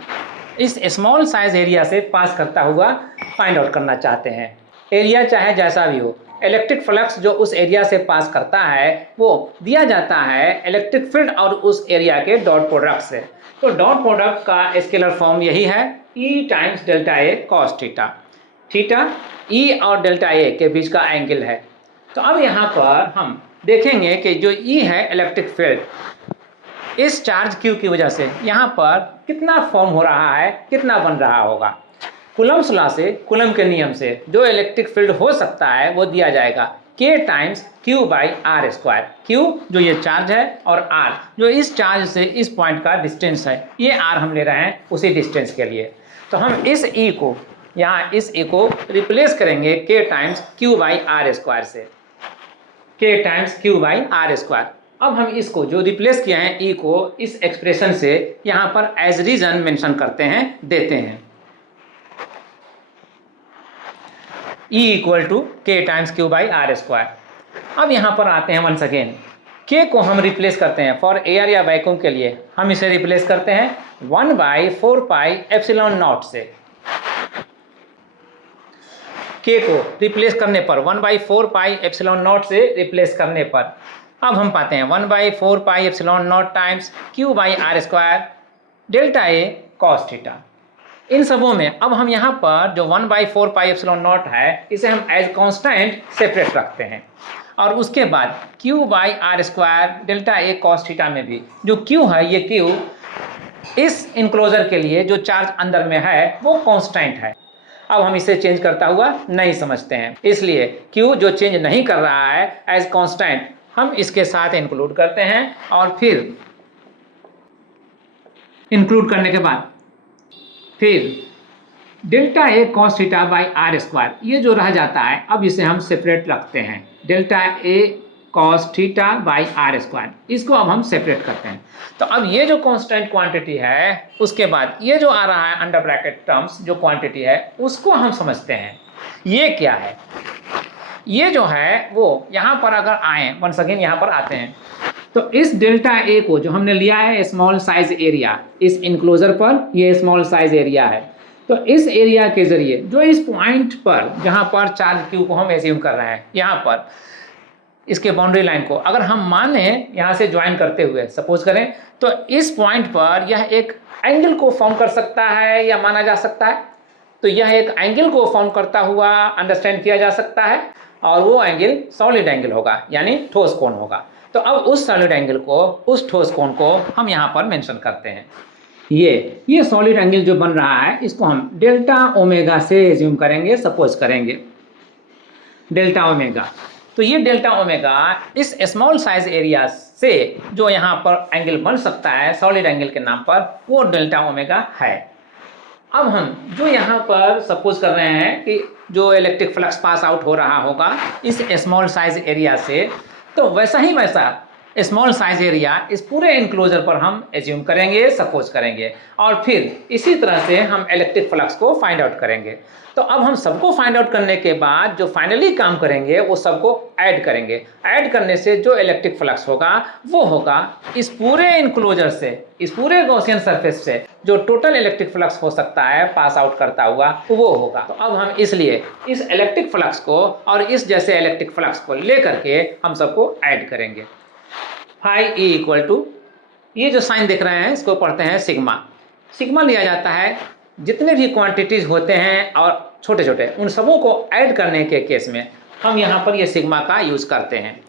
इस स्मॉल साइज एरिया से पास करता हुआ फाइंड आउट करना चाहते हैं। एरिया चाहे जैसा भी हो, इलेक्ट्रिक फ्लक्स जो उस एरिया से पास करता है वो दिया जाता है इलेक्ट्रिक फील्ड और उस एरिया के डॉट प्रोडक्ट से। तो डॉट प्रोडक्ट का स्केलर फॉर्म यही है, E times delta A cos theta. Theta E और डेल्टा ए के बीच का एंगल है। तो अब यहाँ पर हम देखेंगे कि जो E है इलेक्ट्रिक फील्ड, इस चार्ज Q की वजह से यहाँ पर कितना फॉर्म हो रहा है, कितना बन रहा होगा। कूलम्ब्स लॉ से, कूलम के नियम से जो इलेक्ट्रिक फील्ड हो सकता है वो दिया जाएगा K times Q by R square. Q जो ये चार्ज है और R जो इस चार्ज से इस पॉइंट का डिस्टेंस है, ये R हम ले रहे हैं उसी डिस्टेंस के लिए। तो हम इस E को, यहाँ इस E को रिप्लेस करेंगे K times Q by R square से, K times Q by R square. अब हम इसको जो रिप्लेस किया है E को इस एक्सप्रेशन से यहाँ पर एज रीजन मेंशन करते हैं, देते हैं E equal to K times Q by R square. अब यहाँ पर आते हैं वंस अगेन, K को हम रिप्लेस करते हैं फॉर एयर या वैक्यूम के लिए, हम इसे रिप्लेस करते हैं 1/4 पाई एप्सिलॉन नॉट से। K को रिप्लेस करने पर 1/4 पाई एप्सिलॉन नॉट से रिप्लेस करने पर अब हम पाते हैं 1/4 pi epsilon naught times Q by R square delta A cos theta. इन सबों में अब हम यहाँ पर जो 1/4 पाई एप्सिलॉन नॉट है इसे हम एज कांस्टेंट सेपरेट रखते हैं। और उसके बाद Q by R square delta A cos theta में भी जो क्यू है, ये क्यू इस इनक्लोजर के लिए जो चार्ज अंदर में है वो कांस्टेंट है। अब हम इसे चेंज करता हुआ नहीं समझते हैं, इसलिए Q जो चेंज नहीं कर रहा है एज कांस्टेंट हम इसके साथ इंक्लूड करते हैं और फिर इंक्लूड करने के बाद फिर delta A cos theta by R square ये जो रह जाता है, अब इसे हम सेपरेट रखते हैं। Delta A cos theta by R square, इसको अब हम सेपरेट करते हैं। तो अब ये जो कांस्टेंट क्वांटिटी है, उसके बाद ये जो आ रहा है अंडर ब्रैकेट टर्म्स जो क्वांटिटी है, उसको हम समझते हैं ये क्या है। ये जो है वो यहाँ पर अगर आए, वंस अगेन यहाँ पर आते हैं, तो इस डेल्टा ए को जो हमने लिया है स्मॉल साइज एरिया, इस इनक्लोजर पर ये स्मॉल साइज एरिया है, तो इस एरिया के जरिए जो इस पॉइंट पर जहाँ पर चार्ज क्यू को हम एज्यूम कर रहे हैं, यहाँ पर इसके बाउंड्री लाइन को अगर हम माने यहाँ से ज्वाइन करते हुए सपोज करें, तो इस पॉइंट पर यह एक एंगल को फॉर्म कर सकता है या माना जा सकता है। तो यह एक एंगल को फॉर्म करता हुआ अंडरस्टैंड किया जा सकता है और वो एंगल सॉलिड एंगल होगा, यानी ठोस कोण होगा। तो अब उस सॉलिड एंगल को, उस ठोस कोण को हम यहाँ पर मेंशन करते हैं। ये सॉलिड एंगल जो बन रहा है, इसको हम डेल्टा ओमेगा से एज्यूम करेंगे, सपोज करेंगे डेल्टा ओमेगा। तो ये डेल्टा ओमेगा इस स्मॉल साइज एरिया से जो यहाँ पर एंगल बन सकता है सॉलिड एंगल के नाम पर, वो डेल्टा ओमेगा है। अब हम जो यहाँ पर सपोज कर रहे हैं कि जो इलेक्ट्रिक फ्लक्स पास आउट हो रहा होगा इस स्मॉल साइज एरिया से, तो वैसा ही वैसा स्मॉल साइज एरिया इस पूरे इनक्लोजर पर हम एज्यूम करेंगे, सपोज करेंगे, और फिर इसी तरह से हम इलेक्ट्रिक फ्लक्स को फाइंड आउट करेंगे। तो अब हम सबको फाइंड आउट करने के बाद जो फाइनली काम करेंगे वो सबको ऐड करेंगे। ऐड करने से जो इलेक्ट्रिक फ्लक्स होगा वो होगा इस पूरे इनक्लोजर से, इस पूरे गॉसियन सरफेस से जो टोटल इलेक्ट्रिक फ्लक्स हो सकता है पास आउट करता हुआ, वो होगा। तो अब हम इसलिए इस इलेक्ट्रिक फ्लक्स को और इस जैसे इलेक्ट्रिक फ्लक्स को लेकर के हम सबको ऐड करेंगे। फाई ई इक्वल टू, ये जो साइन दिख रहे हैं इसको पढ़ते हैं सिग्मा। सिग्मा लिया जाता है जितने भी क्वांटिटीज़ होते हैं और छोटे छोटे, उन सबों को ऐड करने के केस में हम यहाँ पर ये सिग्मा का यूज़ करते हैं।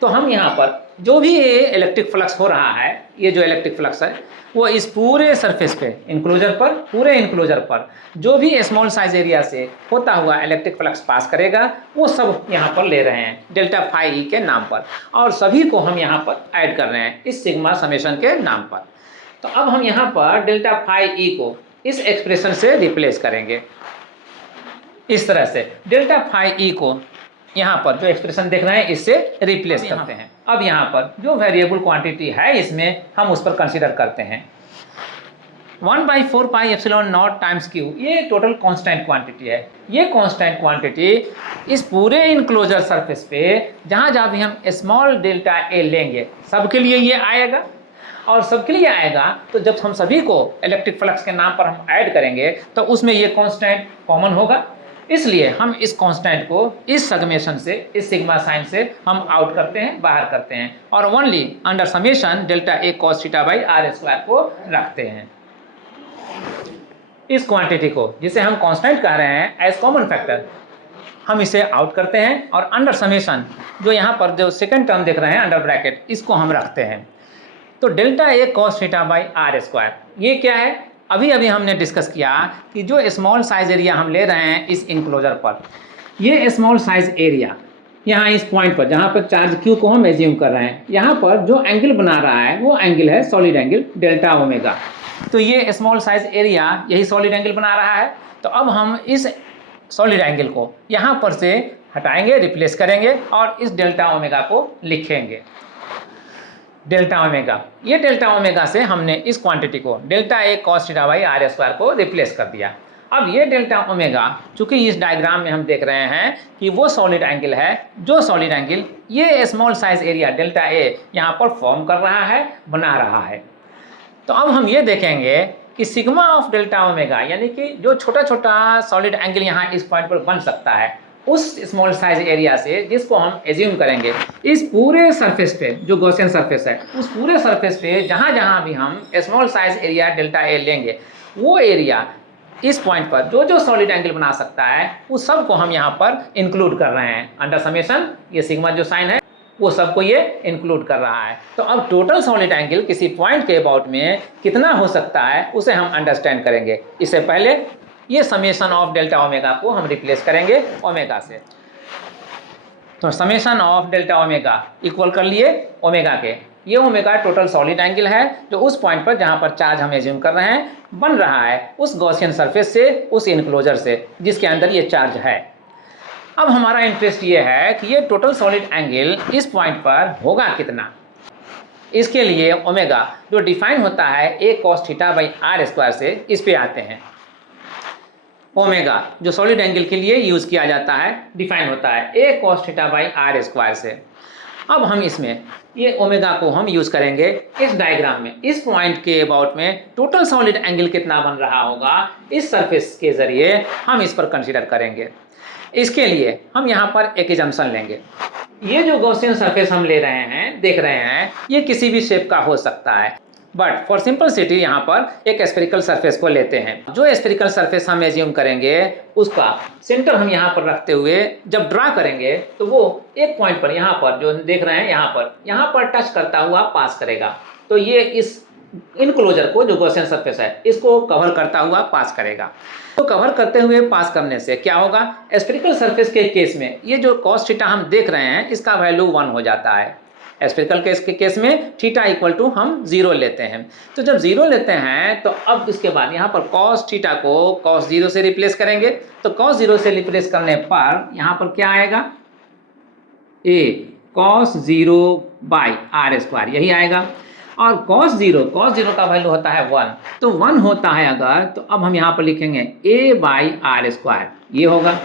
तो हम यहाँ पर जो भी ये इलेक्ट्रिक फ्लक्स हो रहा है, ये जो इलेक्ट्रिक फ्लक्स है वो इस पूरे सरफेस पे, इनक्लोजर पर, पूरे इनक्लोजर पर जो भी स्मॉल साइज एरिया से होता हुआ इलेक्ट्रिक फ्लक्स पास करेगा वो सब यहाँ पर ले रहे हैं डेल्टा फाई ई के नाम पर, और सभी को हम यहाँ पर ऐड कर रहे हैं इस सिग्मा समेशन के नाम पर। तो अब हम यहाँ पर डेल्टा फाई ई को इस एक्सप्रेशन से रिप्लेस करेंगे। इस तरह से डेल्टा फाई ई को यहाँ पर जो एक्सप्रेशन देख रहे हैं इससे रिप्लेस करते हैं। अब यहाँ पर जो वेरिएबल क्वांटिटी है इसमें हम उस पर कंसीडर करते हैं 1/4 pi epsilon naught times Q, ये टोटल कांस्टेंट क्वांटिटी है। ये कांस्टेंट क्वांटिटी इस पूरे इनक्लोजर सरफेस पे जहाँ जहाँ भी हम स्मॉल डेल्टा ए लेंगे सबके लिए ये आएगा, और सबके लिए आएगा तो जब हम सभी को इलेक्ट्रिक फ्लक्स के नाम पर हम ऐड करेंगे तो उसमें ये कांस्टेंट कॉमन होगा। इसलिए हम इस कांस्टेंट को इस समेशन से, इस सिग्मा साइन से हम आउट करते हैं, बाहर करते हैं, और only under summation delta A cos theta by R square को रखते हैं। इस क्वांटिटी को जिसे हम कांस्टेंट कह रहे हैं एज कॉमन फैक्टर, हम इसे आउट करते हैं और अंडर समेशन जो यहाँ पर जो सेकेंड टर्म देख रहे हैं अंडर ब्रैकेट, इसको हम रखते हैं। तो delta A cos theta by R square ये क्या है? अभी अभी हमने डिस्कस किया कि जो स्मॉल साइज एरिया हम ले रहे हैं इस इनक्लोजर पर, ये स्मॉल साइज एरिया यहाँ इस पॉइंट पर जहाँ पर चार्ज क्यू को हम एज्यूम कर रहे हैं, यहाँ पर जो एंगल बना रहा है वो एंगल है सॉलिड एंगल डेल्टा ओमेगा। तो ये स्मॉल साइज एरिया यही सॉलिड एंगल बना रहा है। तो अब हम इस सॉलिड एंगल को यहाँ पर से हटाएंगे, रिप्लेस करेंगे और इस डेल्टा ओमेगा को लिखेंगे डेल्टा ओमेगा। ये डेल्टा ओमेगा से हमने इस क्वांटिटी को delta A cos theta by R square को रिप्लेस कर दिया। अब ये डेल्टा ओमेगा चूंकि इस डायग्राम में हम देख रहे हैं कि वो सॉलिड एंगल है, जो सॉलिड एंगल ये small size area delta A यहाँ पर फॉर्म कर रहा है, बना रहा है। तो अब हम ये देखेंगे कि सिग्मा ऑफ डेल्टा ओमेगा यानी कि जो छोटा छोटा सॉलिड एंगल यहाँ इस पॉइंट पर बन सकता है उस स्मॉल साइज एरिया से, जिसको हम एज्यूम करेंगे इस पूरे सरफेस पे जो गॉसियन सरफेस है, उस पूरे सरफेस पे जहाँ जहाँ भी हम small size area delta A लेंगे वो एरिया इस पॉइंट पर जो जो सॉलिड एंगल बना सकता है उस सब को हम यहाँ पर इंक्लूड कर रहे हैं अंडर समेशन। ये सिग्मा जो साइन है वो सबको ये इंक्लूड कर रहा है। तो अब टोटल सॉलिड एंगल किसी पॉइंट के अबाउट में कितना हो सकता है उसे हम अंडरस्टैंड करेंगे। इससे पहले ये समेशन ऑफ डेल्टा ओमेगा को हम रिप्लेस करेंगे ओमेगा से। तो summation of delta omega equal कर लिए ओमेगा के। ये ओमेगा टोटल सॉलिड एंगल है जो उस पॉइंट पर जहाँ पर चार्ज हम एज्यूम कर रहे हैं बन रहा है उस गॉसियन सरफेस से, उस इनक्लोजर से जिसके अंदर ये चार्ज है। अब हमारा इंटरेस्ट ये है कि ये टोटल सॉलिड एंगल इस पॉइंट पर होगा कितना। इसके लिए ओमेगा जो डिफाइन होता है a cos theta by R square से, इस पे आते हैं। ओमेगा जो सॉलिड एंगल के लिए यूज किया जाता है डिफाइन होता है a cos theta by R square से। अब हम इसमें ये ओमेगा को हम यूज करेंगे इस डायग्राम में। इस पॉइंट के अबाउट में टोटल सॉलिड एंगल कितना बन रहा होगा इस सरफेस के जरिए हम इस पर कंसीडर करेंगे। इसके लिए हम यहाँ पर एक एजम्पशन लेंगे। ये जो गॉसियन सरफेस हम ले रहे हैं, देख रहे हैं, ये किसी भी शेप का हो सकता है, बट फॉर सिंपलिसिटी यहाँ पर एक स्फेरिकल सरफेस को लेते हैं। जो स्फेरिकल सरफेस हम एज्यूम करेंगे उसका सेंटर हम यहाँ पर रखते हुए जब ड्रा करेंगे तो वो एक पॉइंट पर यहाँ पर जो देख रहे हैं यहाँ पर टच करता हुआ पास करेगा। तो ये इस इनक्लोजर को जो गॉसियन सरफेस है इसको कवर करता हुआ पास करेगा। तो कवर करते हुए पास करने से क्या होगा, स्फेरिकल सरफेस के केस में ये जो cos थीटा हम देख रहे हैं इसका वैल्यू 1 हो जाता है। स्फेरिकल के केस में थीटा इक्वल टू हम 0 लेते हैं। तो जब 0 लेते हैं तो अब इसके बाद यहाँ पर cos थीटा को cos 0 से रिप्लेस करेंगे। तो cos 0 से रिप्लेस करने पर यहाँ पर क्या आएगा, a cos 0 by R square यही आएगा। और cos 0 का वैल्यू होता है 1, तो 1 होता है अगर, तो अब हम यहाँ पर लिखेंगे a बाई आर स्क्वायर ये होगा।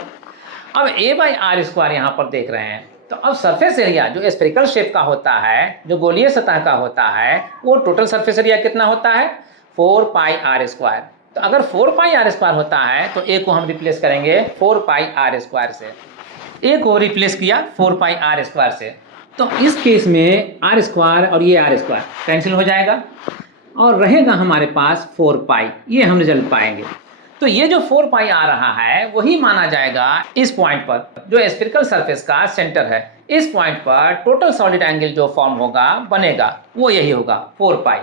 अब a बाई आर स्क्वायर यहाँ पर देख रहे हैं। तो अब सरफेस एरिया जो स्फेरिकल शेप का होता है, जो गोलीय सतह का होता है, वो टोटल सरफेस एरिया कितना होता है 4 पाई आर स्क्वायर। तो अगर 4 पाई आर स्क्वायर होता है तो a को हम रिप्लेस करेंगे 4 पाई आर स्क्वायर से। a को रिप्लेस किया 4 पाई आर स्क्वायर से, तो इस केस में आर स्क्वायर और ये आर स्क्वायर कैंसिल हो जाएगा और रहेगा हमारे पास 4 पाई। ये हम रिजल्ट पाएंगे। तो ये जो 4 पाई आ रहा है वही माना जाएगा इस पॉइंट पर जो स्फेरिकल सरफेस का सेंटर है। इस पॉइंट पर टोटल सॉलिड एंगल जो फॉर्म होगा बनेगा वो यही होगा 4 पाई,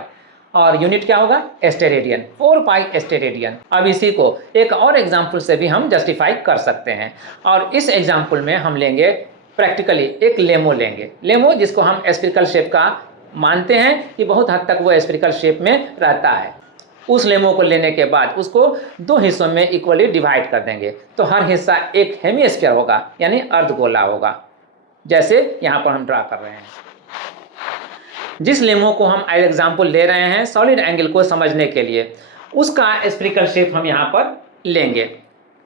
और यूनिट क्या होगा स्टेरेडियन, 4 पाई स्टेरेडियन। अब इसी को एक और एग्जाम्पल से भी हम जस्टिफाई कर सकते हैं, और इस एग्जाम्पल में हम लेंगे प्रैक्टिकली एक लेमो लेंगे। लेमो जिसको हम स्फेरिकल शेप का मानते हैं कि बहुत हद तक वो स्फेरिकल शेप में रहता है। उस लेमो को लेने के बाद उसको 2 हिस्सों में इक्वली डिवाइड कर देंगे। तो हर हिस्सा एक हेमीस्फीयर होगा यानी अर्धगोला होगा, जैसे यहाँ पर हम ड्रा कर रहे हैं। जिस लेमो को हम एज एग्जाम्पल ले रहे हैं सॉलिड एंगल को समझने के लिए, उसका स्फेरिकल शेप हम यहाँ पर लेंगे।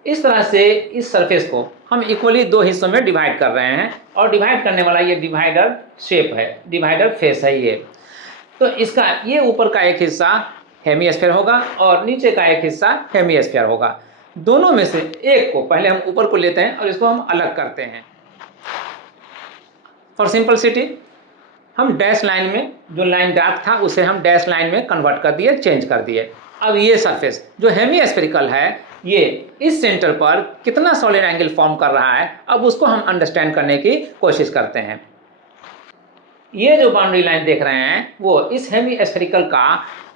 इस तरह से इस सरफेस को हम इक्वली 2 हिस्सों में डिवाइड कर रहे हैं, और डिवाइड करने वाला ये डिवाइडर शेप है, डिवाइडर फेस है ये। तो इसका ये ऊपर का एक हिस्सा हेमीस्फीयर होगा और नीचे का एक हिस्सा हेमीस्फीयर होगा। दोनों में से एक को पहले हम ऊपर को लेते हैं और इसको हम अलग करते हैं। फॉर सिंपलिसिटी हम डैश लाइन में जो लाइन डार्क था उसे हम डैश लाइन में कन्वर्ट कर दिए, चेंज कर दिए। अब ये सरफेस जो हेमीस्फेरिकल है ये इस सेंटर पर कितना सॉलिड एंगल फॉर्म कर रहा है, अब उसको हम अंडरस्टैंड करने की कोशिश करते हैं। ये जो बाउंड्री लाइन देख रहे हैं वो इस हेमीस्फेरिकल का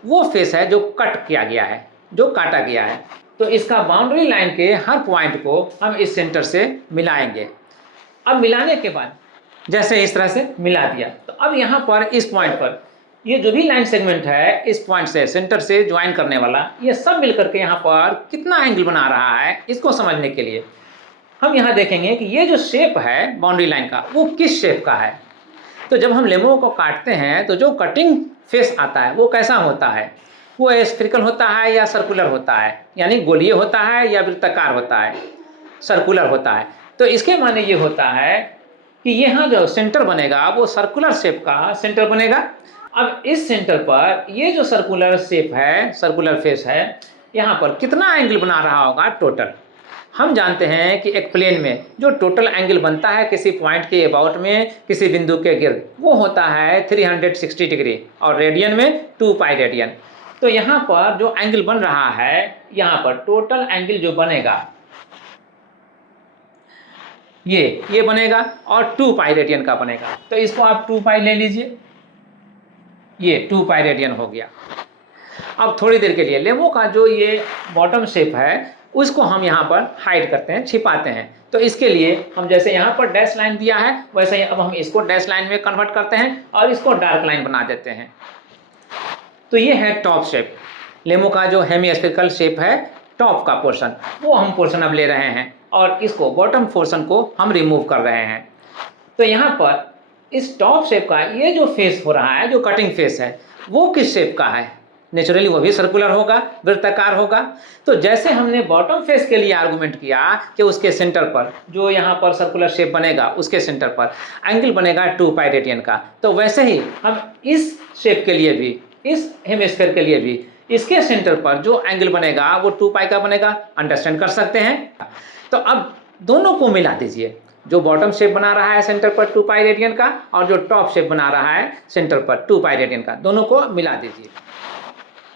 वो फेस है जो कट किया गया है, जो काटा गया है। तो इसका बाउंड्री लाइन के हर पॉइंट को हम इस सेंटर से मिलाएंगे। अब मिलाने के बाद जैसे इस तरह से मिला दिया, तो अब यहाँ पर इस पॉइंट पर ये जो भी लाइन सेगमेंट है इस पॉइंट से सेंटर से ज्वाइन करने वाला, ये सब मिलकर के यहाँ पर कितना एंगल बना रहा है इसको समझने के लिए हम यहाँ देखेंगे कि ये जो शेप है बाउंड्री लाइन का वो किस शेप का है। तो जब हम लेमो को काटते हैं तो जो कटिंग फेस आता है वो कैसा होता है, वो स्फेरिकल होता है या सर्कुलर होता है, यानी गोलीय होता है या वृत्ताकार होता है, सर्कुलर होता है। तो इसके माने ये होता है कि यहाँ जो सेंटर बनेगा वो सर्कुलर शेप का सेंटर बनेगा। अब इस सेंटर पर ये जो सर्कुलर शेप है, सर्कुलर फेस है, यहाँ पर कितना एंगल बना रहा होगा टोटल। हम जानते हैं कि एक प्लेन में जो टोटल एंगल बनता है किसी पॉइंट के अबाउट में, किसी बिंदु के गिर्द, वो होता है 360 डिग्री, और रेडियन में 2 पाई रेडियन। तो यहाँ पर जो एंगल बन रहा है, यहाँ पर टोटल एंगल जो बनेगा ये बनेगा और 2 पाई रेडियन का बनेगा। तो इसको आप 2 पाई ले लीजिए, ये 2 पाई रेडियन हो गया। अब थोड़ी देर के लिए लेमो का जो ये बॉटम शेप है उसको हम यहाँ पर हाइड करते हैं, छिपाते हैं। तो इसके लिए हम जैसे यहाँ पर डैश लाइन दिया है वैसे ही अब हम इसको डैश लाइन में कन्वर्ट करते हैं और इसको डार्क लाइन बना देते हैं। तो ये है टॉप शेप, लेमो का जो हेमीस्फेरिकल शेप है टॉप का पोर्शन, वो हम पोर्शन अब ले रहे हैं और इसको बॉटम पोर्शन को हम रिमूव कर रहे हैं। तो यहाँ पर इस टॉप शेप का ये जो फेस हो रहा है, जो कटिंग फेस है, वो किस शेप का है? नेचुरली वो भी सर्कुलर होगा, वृत्ताकार होगा। तो जैसे हमने बॉटम फेस के लिए आर्गुमेंट किया कि उसके सेंटर पर जो यहाँ पर सर्कुलर शेप बनेगा उसके सेंटर पर एंगल बनेगा 2 पाई रेडियन का, तो वैसे ही हम इस शेप के लिए भी, इस हेमिस्फीयर के लिए भी इसके सेंटर पर जो एंगल बनेगा वो 2 पाई का बनेगा। अंडरस्टैंड कर सकते हैं? तो अब दोनों को मिला दीजिए, जो बॉटम शेप बना रहा है सेंटर पर 2 पाई रेडियन का और जो टॉप शेप बना रहा है सेंटर पर 2 पाई रेडियन का, दोनों को मिला दीजिए।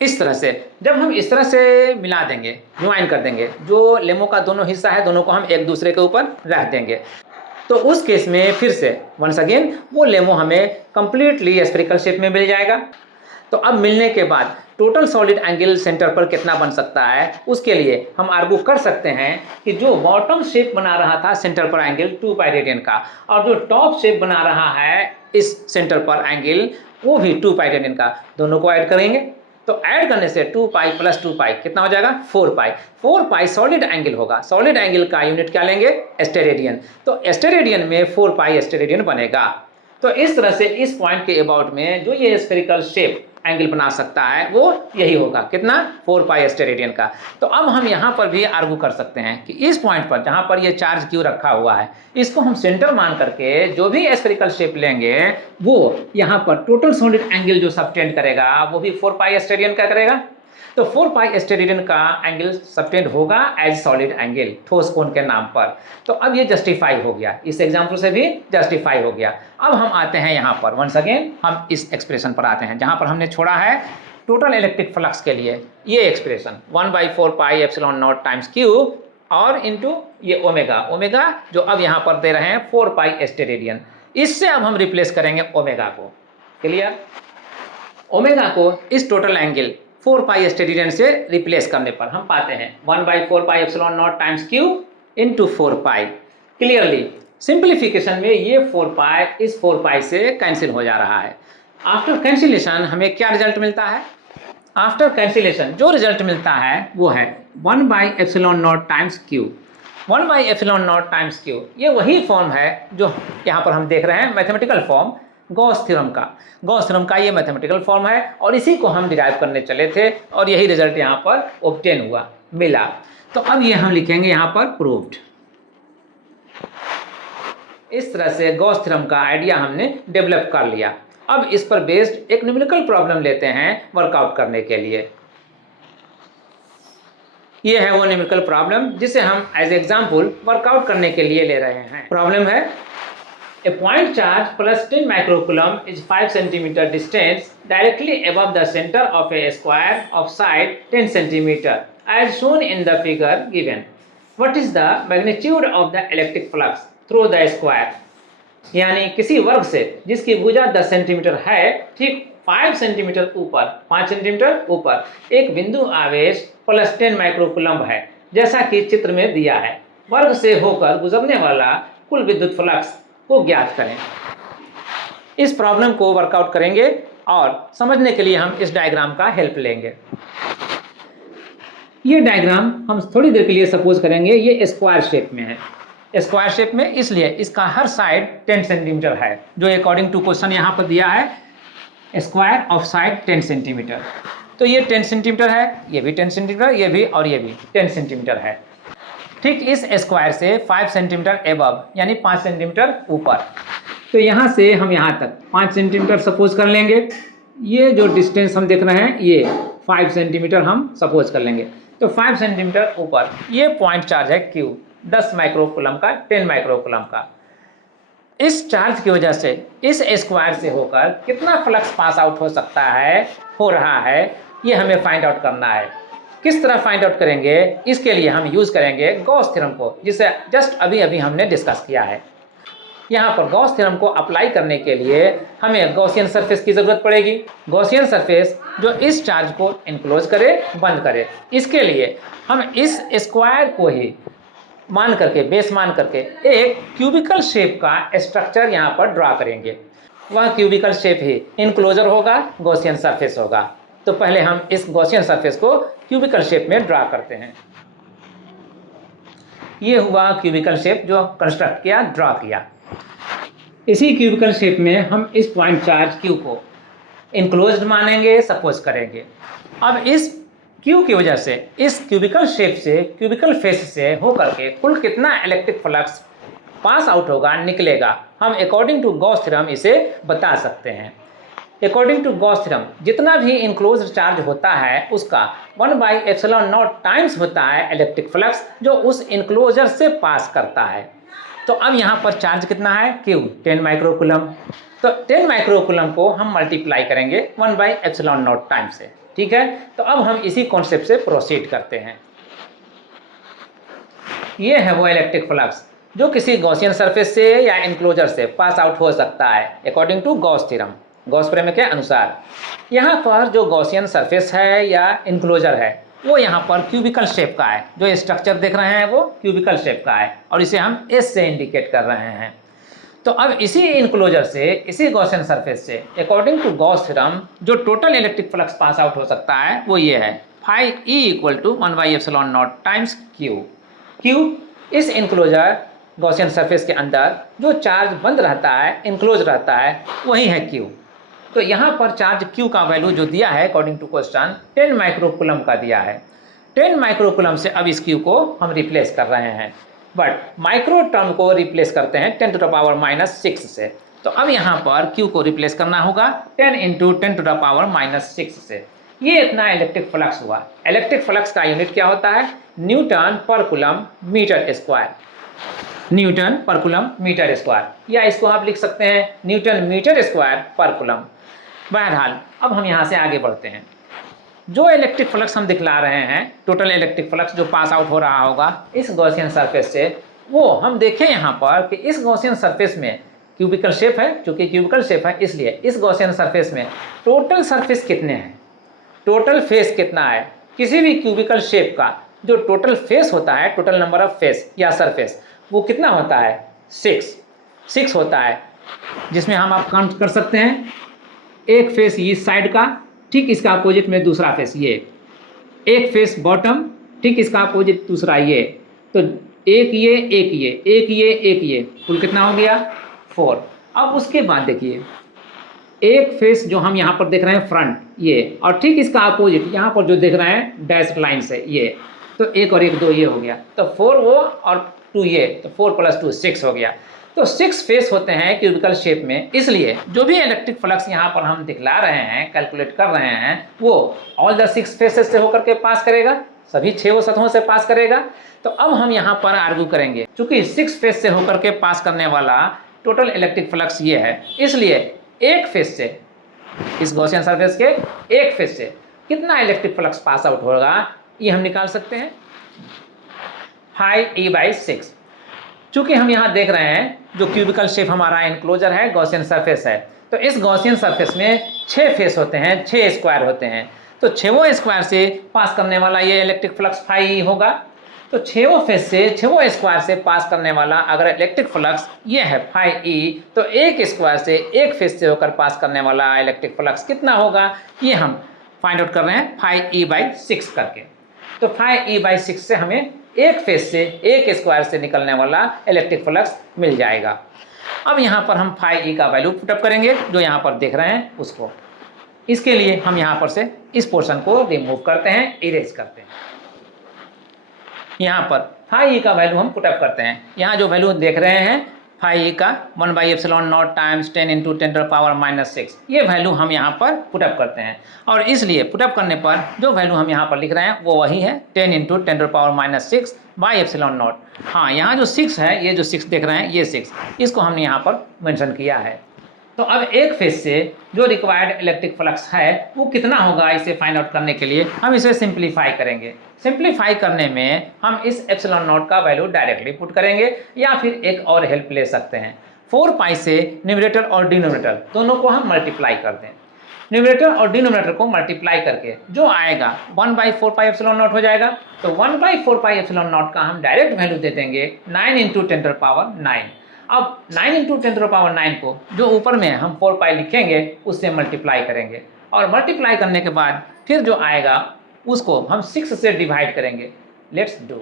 इस तरह से जब हम इस तरह से मिला देंगे, ज्वाइन कर देंगे, जो लेमो का दोनों हिस्सा है दोनों को हम एक दूसरे के ऊपर रख देंगे, तो उस केस में फिर से वंस अगेन वो लेमो हमें कंप्लीटली स्फेरिकल शेप में मिल जाएगा। तो अब मिलने के बाद टोटल सॉलिड एंगल सेंटर पर कितना बन सकता है, उसके लिए हम आर्गू कर सकते हैं कि जो बॉटम शेप बना रहा था सेंटर पर एंगल 2 पाई रेडियन का और जो टॉप शेप बना रहा है इस सेंटर पर एंगल वो भी 2 पाई रेडियन का, दोनों को ऐड करेंगे। तो ऐड करने से 2 पाई प्लस 2 पाई कितना हो जाएगा? 4 पाई। 4 पाई सॉलिड एंगल होगा। सॉलिड एंगल का यूनिट क्या लेंगे? स्टेरेडियन। तो स्टेरेडियन में 4 पाई स्टेरेडियन बनेगा। तो इस तरह से इस पॉइंट के अबाउट में जो ये स्फेरिकल शेप एंगल बना सकता है वो यही होगा, कितना? 4 पाई स्टेरेडियन का। तो अब हम यहाँ पर भी आर्गू कर सकते हैं कि इस पॉइंट पर जहाँ पर ये चार्ज क्यू रखा हुआ है इसको हम सेंटर मान करके जो भी स्फेरिकल शेप लेंगे वो यहाँ पर टोटल सॉलिड एंगल जो सबटेंड करेगा वो भी 4 पाई स्टेरेडियन का करेगा। तो 4 पाई स्टेरेडियन का एंगल सबटेंड होगा एज सॉलिड एंगल ठोस कोण के नाम पर। तो अब ये जस्टिफाई हो गया, इस एग्जाम्पल से भी जस्टिफाई हो गया। अब हम आते हैं यहाँ पर, वंस अगेन हम इस एक्सप्रेशन पर आते हैं जहाँ पर हमने छोड़ा है टोटल इलेक्ट्रिक फ्लक्स के लिए ये expression 1/4 pi epsilon naught times Q और इंटू ये ओमेगा, ओमेगा जो अब यहाँ पर दे रहे हैं 4 पाई स्टेरेडियन, इससे अब हम रिप्लेस करेंगे ओमेगा को। क्लियर? ओमेगा को इस टोटल एंगल 4 पाई स्टेरेडियन से रिप्लेस करने पर हम पाते हैं 1/4 pi epsilon naught times Q into 4 पाई। क्लियरली सिंप्लीफिकेशन में ये 4 पाई इस 4 पाई से कैंसिल हो जा रहा है। आफ्टर कैंसिलेशन हमें क्या रिजल्ट मिलता है? आफ्टर कैंसिलेशन जो रिजल्ट मिलता है वो है 1/एप्सिलॉन नॉट टाइम्स क्यू। 1/एप्सिलॉन नॉट टाइम्स क्यू ये वही फॉर्म है जो यहाँ पर हम देख रहे हैं, मैथमेटिकल फॉर्म गॉस थ्योरम का। गॉस थ्योरम का ये मैथमेटिकल फॉर्म है और इसी को हम डिराइव करने चले थे और यही रिजल्ट यहाँ पर ऑब्टेन हुआ, मिला। तो अब ये हम लिखेंगे यहाँ पर प्रूव्ड। इस तरह से गॉस थ्योरम का आइडिया हमने डेवलप कर लिया। अब इस पर बेस्ड एक न्यूमेरिकल प्रॉब्लम लेते हैं वर्कआउट करने के लिए। ये है वो न्यूमेरिकल प्रॉब्लम जिसे हम एज एग्जाम्पल वर्कआउट करने के लिए ले रहे हैं। प्रॉब्लम है A point charge plus 10 microcoulomb is 5 cm distance directly above the center of a square of side 10 cm as shown in the figure given. What is the magnitude of the electric flux through the square? यानी किसी वर्ग से जिसकी भुजा 10 centimetre है, ठीक 5 centimetre ऊपर, 5 centimetre ऊपर एक बिंदु आवेश प्लस 10 माइक्रोकूलम्ब है जैसा कि चित्र में दिया है। वर्ग से होकर गुजरने वाला कुल विद्युत फ्लक्स को ज्ञात करें। इस प्रॉब्लम को वर्कआउट करेंगे और समझने के लिए हम इस डायग्राम का हेल्प लेंगे। ये डायग्राम हम थोड़ी देर के लिए सपोज करेंगे ये स्क्वायर शेप में है। स्क्वायर शेप में इसलिए इसका हर साइड 10 सेंटीमीटर है, जो अकॉर्डिंग टू क्वेश्चन यहाँ पर दिया है स्क्वायर ऑफ साइड 10 सेंटीमीटर। तो ये 10 सेंटीमीटर है, ये भी 10 सेंटीमीटर, ये भी और ये भी 10 सेंटीमीटर है। ठीक इस स्क्वायर से 5 सेंटीमीटर एबव यानी 5 सेंटीमीटर ऊपर, तो यहाँ से हम यहाँ तक 5 सेंटीमीटर सपोज कर लेंगे। ये जो डिस्टेंस हम देख रहे हैं ये 5 सेंटीमीटर हम सपोज कर लेंगे। तो 5 सेंटीमीटर ऊपर ये पॉइंट चार्ज है Q 10 माइक्रोकूलम का, 10 माइक्रोकूलम का। इस चार्ज की वजह से इस स्क्वायर से होकर कितना फ्लक्स पास आउट हो सकता है, हो रहा है ये हमें फाइंड आउट करना है। किस तरह फाइंड आउट करेंगे, इसके लिए हम यूज़ करेंगे गॉस थ्योरम को, जिसे जस्ट अभी अभी हमने डिस्कस किया है। यहाँ पर गॉस थ्योरम को अप्लाई करने के लिए हमें गॉसियन सरफेस की ज़रूरत पड़ेगी। गॉसियन सरफेस जो इस चार्ज को इनक्लोज करे, बंद करे। इसके लिए हम इस स्क्वायर को ही मान करके, बेस मान करके एक क्यूबिकल शेप का स्ट्रक्चर यहाँ पर ड्रा करेंगे। वह क्यूबिकल शेप ही इनक्लोजर होगा, गॉसियन सरफेस होगा। तो पहले हम इस गॉसियन सरफेस को क्यूबिकल शेप में ड्रा करते हैं। ये हुआ क्यूबिकल शेप जो कंस्ट्रक्ट किया, ड्रा किया। इसी क्यूबिकल शेप में हम इस पॉइंट चार्ज क्यू को इनक्लोज्ड मानेंगे, सपोज करेंगे। अब इस क्यू की वजह से, इस क्यूबिकल शेप से, क्यूबिकल फेस से होकर के कुल कितना इलेक्ट्रिक फ्लक्स पास आउट होगा, निकलेगा, हम अकॉर्डिंग टू गॉस थ्योरम इसे बता सकते हैं। अकॉर्डिंग टू गॉस थ्योरम जितना भी इनक्लोज्ड चार्ज होता है उसका 1/ε0 टाइम्स होता है इलेक्ट्रिक फ्लक्स जो उस इनक्लोजर से पास करता है। तो अब यहाँ पर चार्ज कितना है, Q 10 माइक्रोकूलम। तो 10 माइक्रोकूलम को हम मल्टीप्लाई करेंगे 1/ε0 टाइम से, ठीक है। तो अब हम इसी कॉन्सेप्ट से प्रोसीड करते हैं। ये है वो इलेक्ट्रिक फ्लक्स जो किसी गॉसियन सरफेस से या इनक्लोजर से पास आउट हो सकता है according to Gauss theorem, Gauss प्रमेय के अनुसार। यहाँ पर जो गॉसियन सरफेस है या इनक्लोजर है वो यहाँ पर क्यूबिकल शेप का है। जो स्ट्रक्चर देख रहे हैं वो क्यूबिकल शेप का है और इसे हम एस से इंडिकेट कर रहे हैं। तो अब इसी इनक्लोजर से, इसी गॉसियन सरफेस से अकॉर्डिंग टू गॉस थ्योरम जो total electric flux pass out हो सकता है वो ये है, phi E = 1/ε0 times Q। Q इस इनक्लोजर गॉसियन सरफेस के अंदर जो चार्ज बंद रहता है, इनक्लोज रहता है, वही है Q। तो यहाँ पर चार्ज Q का वैल्यू जो दिया है अकॉर्डिंग टू क्वेश्चन 10 माइक्रोकूलम का दिया है। 10 माइक्रोकूलम से अब इस Q को हम रिप्लेस कर रहे हैं, बट माइक्रो टर्म को रिप्लेस करते हैं 10⁻⁻6 से। तो अब यहाँ पर Q को रिप्लेस करना होगा 10 × 10⁻⁻6 से। ये इतना इलेक्ट्रिक फ्लक्स हुआ। इलेक्ट्रिक फ्लक्स का यूनिट क्या होता है, न्यूटन पर कूलम मीटर स्क्वायर, न्यूटन पर कूलम मीटर स्क्वायर, या इसको आप लिख सकते हैं न्यूटन मीटर स्क्वायर पर कूलम। बहरहाल अब हम यहाँ से आगे बढ़ते हैं। जो इलेक्ट्रिक फ्लक्स हम दिखला रहे हैं, टोटल इलेक्ट्रिक फ्लक्स जो पास आउट हो रहा होगा इस गॉसियन सरफेस से, वो हम देखें यहाँ पर कि इस गॉसियन सरफेस में क्यूबिकल शेप है। चूँकि क्यूबिकल शेप है इसलिए इस गॉसियन सरफेस में टोटल सरफेस कितने हैं, टोटल फेस कितना है। किसी भी क्यूबिकल शेप का जो टोटल फेस होता है, टोटल नंबर ऑफ फेस या सरफेस, वो कितना होता है, 6 होता है। जिसमें हम आप काउंट कर सकते हैं, एक फेस इस साइड का, ठीक इसका अपोजिट में दूसरा फेस ये, एक फेस बॉटम, ठीक इसका अपोजिट दूसरा ये। तो एक ये, एक ये, एक ये, एक ये, कुल कितना हो गया, 4। अब उसके बाद देखिए एक फेस जो हम यहाँ पर देख रहे हैं फ्रंट ये, और ठीक इसका अपोजिट यहाँ पर जो देख रहे हैं डैश लाइन से ये, तो एक और एक 2 ये हो गया। तो 4 वो और 2 ये, तो 4 + 2 6 हो गया। तो 6 फेस होते हैं क्यूबिकल शेप में। इसलिए जो भी इलेक्ट्रिक फ्लक्स यहाँ पर हम दिखला रहे हैं, कैलकुलेट कर रहे हैं, वो ऑल द 6 फेसेस से होकर के पास करेगा, सभी 6 सतहों से पास करेगा। तो अब हम यहाँ पर आर्ग्यू करेंगे, चूंकि 6 फेस से होकर के पास करने वाला टोटल इलेक्ट्रिक फ्लक्स ये है, इसलिए एक फेस से, इस गॉसियन सरफेस के एक फेस से कितना इलेक्ट्रिक फ्लक्स पास आउट होगा ये हम निकाल सकते हैं, phi E/6। चूंकि हम यहाँ देख रहे हैं जो क्यूबिकल शेप हमारा इनक्लोजर है, गॉसियन सरफेस है, तो इस गॉसियन सरफेस में 6 फेस होते हैं, 6 स्क्वायर होते हैं। तो 6 स्क्वायर से पास करने वाला ये इलेक्ट्रिक फ्लक्स phi E होगा। तो 6 फेस से, 6 स्क्वायर से पास करने वाला अगर इलेक्ट्रिक फ्लक्स ये है phi E, तो एक स्क्वायर से, एक फेस से होकर पास करने वाला इलेक्ट्रिक फ्लक्स कितना होगा, ये हम फाइंड आउट कर रहे हैं phi E/6 करके। तो phi E/6 से हमें एक फेस से, एक स्क्वायर से निकलने वाला इलेक्ट्रिक फ्लक्स मिल जाएगा। अब यहाँ पर हम phi E का वैल्यू पुटअप करेंगे जो यहाँ पर देख रहे हैं उसको। इसके लिए हम यहाँ पर से इस पोर्शन को रिमूव करते हैं, इरेज करते हैं। यहाँ पर phi E का वैल्यू हम पुटअप करते हैं। यहाँ जो वैल्यू देख रहे हैं phi E का 1/ε0 टाइम्स 10 × 10⁻⁻6, ये वैल्यू हम यहाँ पर पुटअप करते हैं। और इसलिए पुटअप करने पर जो वैल्यू हम यहाँ पर लिख रहे हैं वो वही है 10 × 10⁻⁻6/ε0। हाँ, यहाँ जो 6 है, ये जो 6 देख रहे हैं ये 6, इसको हमने यहाँ पर मेंशन किया है। तो अब एक फेज से जो रिक्वायर्ड इलेक्ट्रिक फ्लक्स है वो कितना होगा, इसे फाइंड आउट करने के लिए हम इसे सिंप्लीफाई करेंगे। सिंप्लीफाई करने में हम इस एप्सिलॉन नॉट का वैल्यू डायरेक्टली पुट करेंगे या फिर एक और हेल्प ले सकते हैं। 4 पाई से न्यूमरेटर और डिनोमिनेटर दोनों को हम मल्टीप्लाई कर दें। न्यूमरेटर और डिनोमिनेटर को मल्टीप्लाई करके जो आएगा 1/4 पाई एप्सिलॉन नॉट हो जाएगा। तो 1/4 पाई एप्सिलॉन नॉट का हम डायरेक्ट वैल्यू दे देंगे 9 × 10⁹ अब 9 × 10⁹ को जो ऊपर में हम 4 पाई लिखेंगे उससे मल्टीप्लाई करेंगे और मल्टीप्लाई करने के बाद फिर जो आएगा उसको हम 6 से डिवाइड करेंगे। Let's do.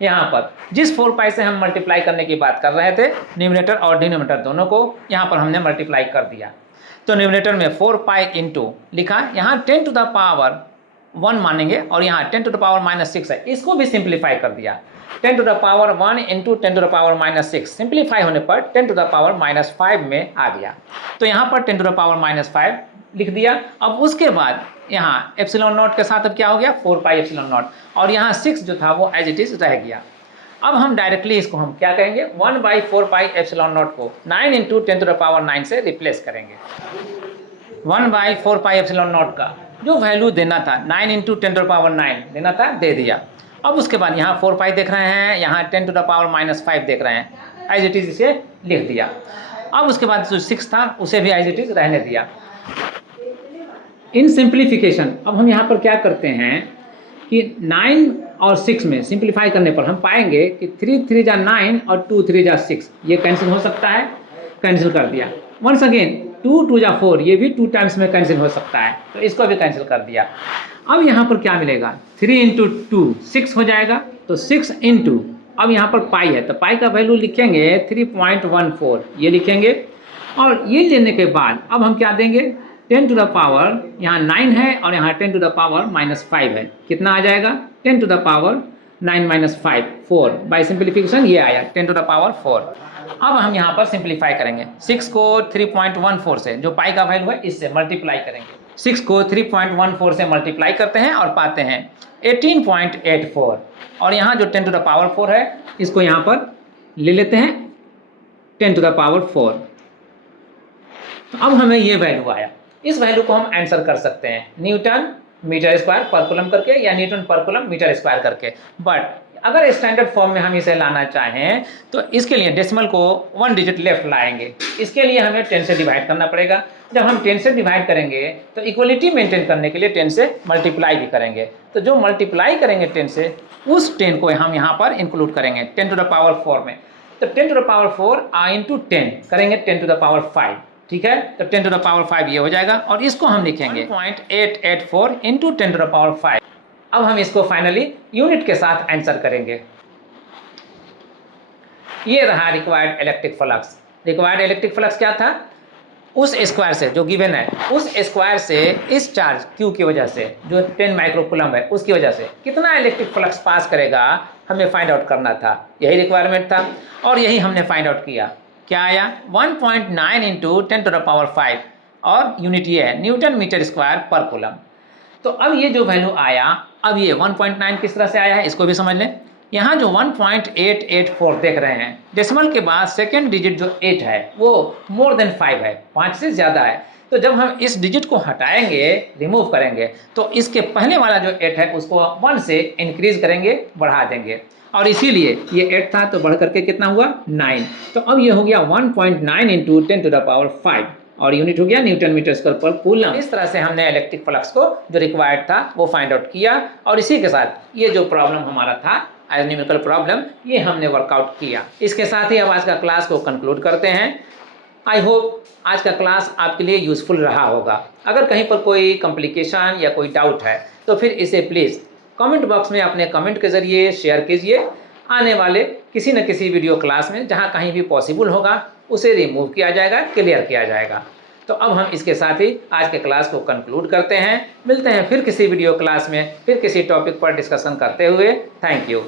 यहाँ पर जिस 4 पाई से हम मल्टीप्लाई करने की बात कर रहे थे, न्यूमरेटर और डिनोमिनेटर दोनों को यहाँ पर हमने मल्टीप्लाई कर दिया। तो न्यूमरेटर में 4 पाई इंटू लिखा, यहाँ 10⁻1 मानेंगे और यहाँ 10⁻⁻6 है, इसको भी सिंप्लीफाई कर दिया। 10⁻1 इंटू 10⁻⁻6 सिंप्लीफाई होने पर 10⁻⁻5 में आ गया। तो यहाँ पर 10⁻⁻5 लिख दिया। अब उसके बाद यहाँ एप्सिलॉन नॉट के साथ अब क्या हो गया 4 पाई एप्सिलॉन नॉट और यहाँ 6 जो था वो एज इट इज रह गया। अब हम डायरेक्टली इसको हम क्या कहेंगे 1/4 पाई एप्सिलॉन नॉट को 9 × 10⁻9 से रिप्लेस करेंगे। 1/4 पाई एप्सिलॉन नॉट का जो वैल्यू देना था 9 × 10⁻9 देना था, दे दिया। अब उसके बाद यहाँ 4 पाई देख रहे हैं, यहाँ 10⁻⁻5 देख रहे हैं, एज इट इज इसे लिख दिया। अब उसके बाद जो 6 था उसे भी एज इट इज रहने दिया। इन सिंप्लीफिकेशन अब हम यहाँ पर क्या करते हैं कि 9 और 6 में सिंप्लीफाई करने पर हम पाएंगे कि 3 3 जा 9 और 2 3 जा 6, ये कैंसिल हो सकता है, कैंसिल कर दिया। वंस अगेन 2 2 जा 4, ये भी 2 टाइम्स में कैंसिल हो सकता है, तो इसको भी कैंसिल कर दिया। अब यहाँ पर क्या मिलेगा 3 × 2 6 हो जाएगा, तो 6 × अब यहाँ पर पाई है तो पाई का वैल्यू लिखेंगे 3.14, ये लिखेंगे। और ये लेने के बाद अब हम क्या देंगे 10 टू द पावर, यहाँ 9 है और यहाँ 10 टू द पावर -5 है, कितना आ जाएगा 10 to the power 9 - 5 4। By simplification ये आया 10 टू द पावर 4। अब हम यहाँ पर सिंप्लीफाई करेंगे, 6 को 3.14 से जो पाई का वैल्यू है इससे मल्टीप्लाई करेंगे। 6 को 3.14 से मल्टीप्लाई करते हैं और पाते हैं 18.84 और यहाँ जो 10 टू द पावर 4 है इसको यहाँ पर ले लेते हैं 10 टू द पावर 4। तो अब हमें ये वैल्यू आया, इस वैल्यू को हम आंसर कर सकते हैं न्यूटन मीटर स्क्वायर पर कूलम करके या न्यूटन पर कूलम मीटर स्क्वायर करके। बट अगर स्टैंडर्ड फॉर्म में हम इसे लाना चाहें तो इसके लिए डेसिमल को 1 डिजिट लेफ्ट लाएंगे, इसके लिए हमें 10 से डिवाइड करना पड़ेगा। जब हम 10 से डिवाइड करेंगे तो इक्वलिटी मेंटेन करने के लिए 10 से मल्टीप्लाई भी करेंगे। तो जो मल्टीप्लाई करेंगे 10 से उस 10 को हम यहाँ पर इंक्लूड करेंगे 10 टू द पावर 4 में। तो 10 टू द पावर 4 इंटू 10 करेंगे 10 टू द पावर 5, ठीक है। तो 10 टू द पावर 5 ये हो जाएगा और इसको हम लिखेंगे 1.884 इंटू 10 टू द पावर 5। अब हम इसको फाइनली यूनिट के साथ आंसर करेंगे। ये रहा required electric flux. Required electric flux क्या था, उस स्क्वायर से जो गिवन है उस स्क्वायर से इस चार्ज Q की वजह से जो 10 माइक्रोकूलम है उसकी वजह से कितना इलेक्ट्रिक फ्लक्स पास करेगा हमें फाइंड आउट करना था। यही रिक्वायरमेंट था और यही हमने फाइंड आउट किया। क्या आया 1.9 इंटू 10 टू द पावर 5 और यूनिट ये है न्यूटन मीटर स्क्वायर पर कूलम। तो अब ये जो वैल्यू आया, अब ये 1.9 किस तरह से आया है इसको भी समझ लें। यहाँ जो 1.884 देख रहे हैं, डेसिमल के बाद सेकेंड डिजिट जो 8 है वो मोर देन 5 है, 5 से ज़्यादा है। तो जब हम इस डिजिट को हटाएंगे, रिमूव करेंगे, तो इसके पहले वाला जो 8 है उसको 1 से इंक्रीज करेंगे, बढ़ा देंगे। और इसीलिए ये 8 था तो बढ़ करके कितना हुआ 9। तो अब ये हो गया 1.9 इंटू 10 टू द पावर 5 और यूनिट हो गया न्यूटन मीटर स्क्वायर पर कूलम। इस तरह से हमने इलेक्ट्रिक फ्लक्स को जो रिक्वायर्ड था वो फाइंड आउट किया और इसी के साथ ये जो प्रॉब्लम हमारा था एज न्यूमेरिकल प्रॉब्लम ये हमने वर्कआउट किया। इसके साथ ही अब आज का क्लास को कंक्लूड करते हैं। आई होप आज का क्लास आपके लिए यूजफुल रहा होगा। अगर कहीं पर कोई कॉम्प्लिकेशन या कोई डाउट है तो फिर इसे प्लीज़ कमेंट बॉक्स में अपने कमेंट के ज़रिए शेयर कीजिए। आने वाले किसी न किसी वीडियो क्लास में जहाँ कहीं भी पॉसिबल होगा उसे रिमूव किया जाएगा, क्लियर किया जाएगा। तो अब हम इसके साथ ही आज के क्लास को कंक्लूड करते हैं। मिलते हैं फिर किसी वीडियो क्लास में, फिर किसी टॉपिक पर डिस्कशन करते हुए। Thank you.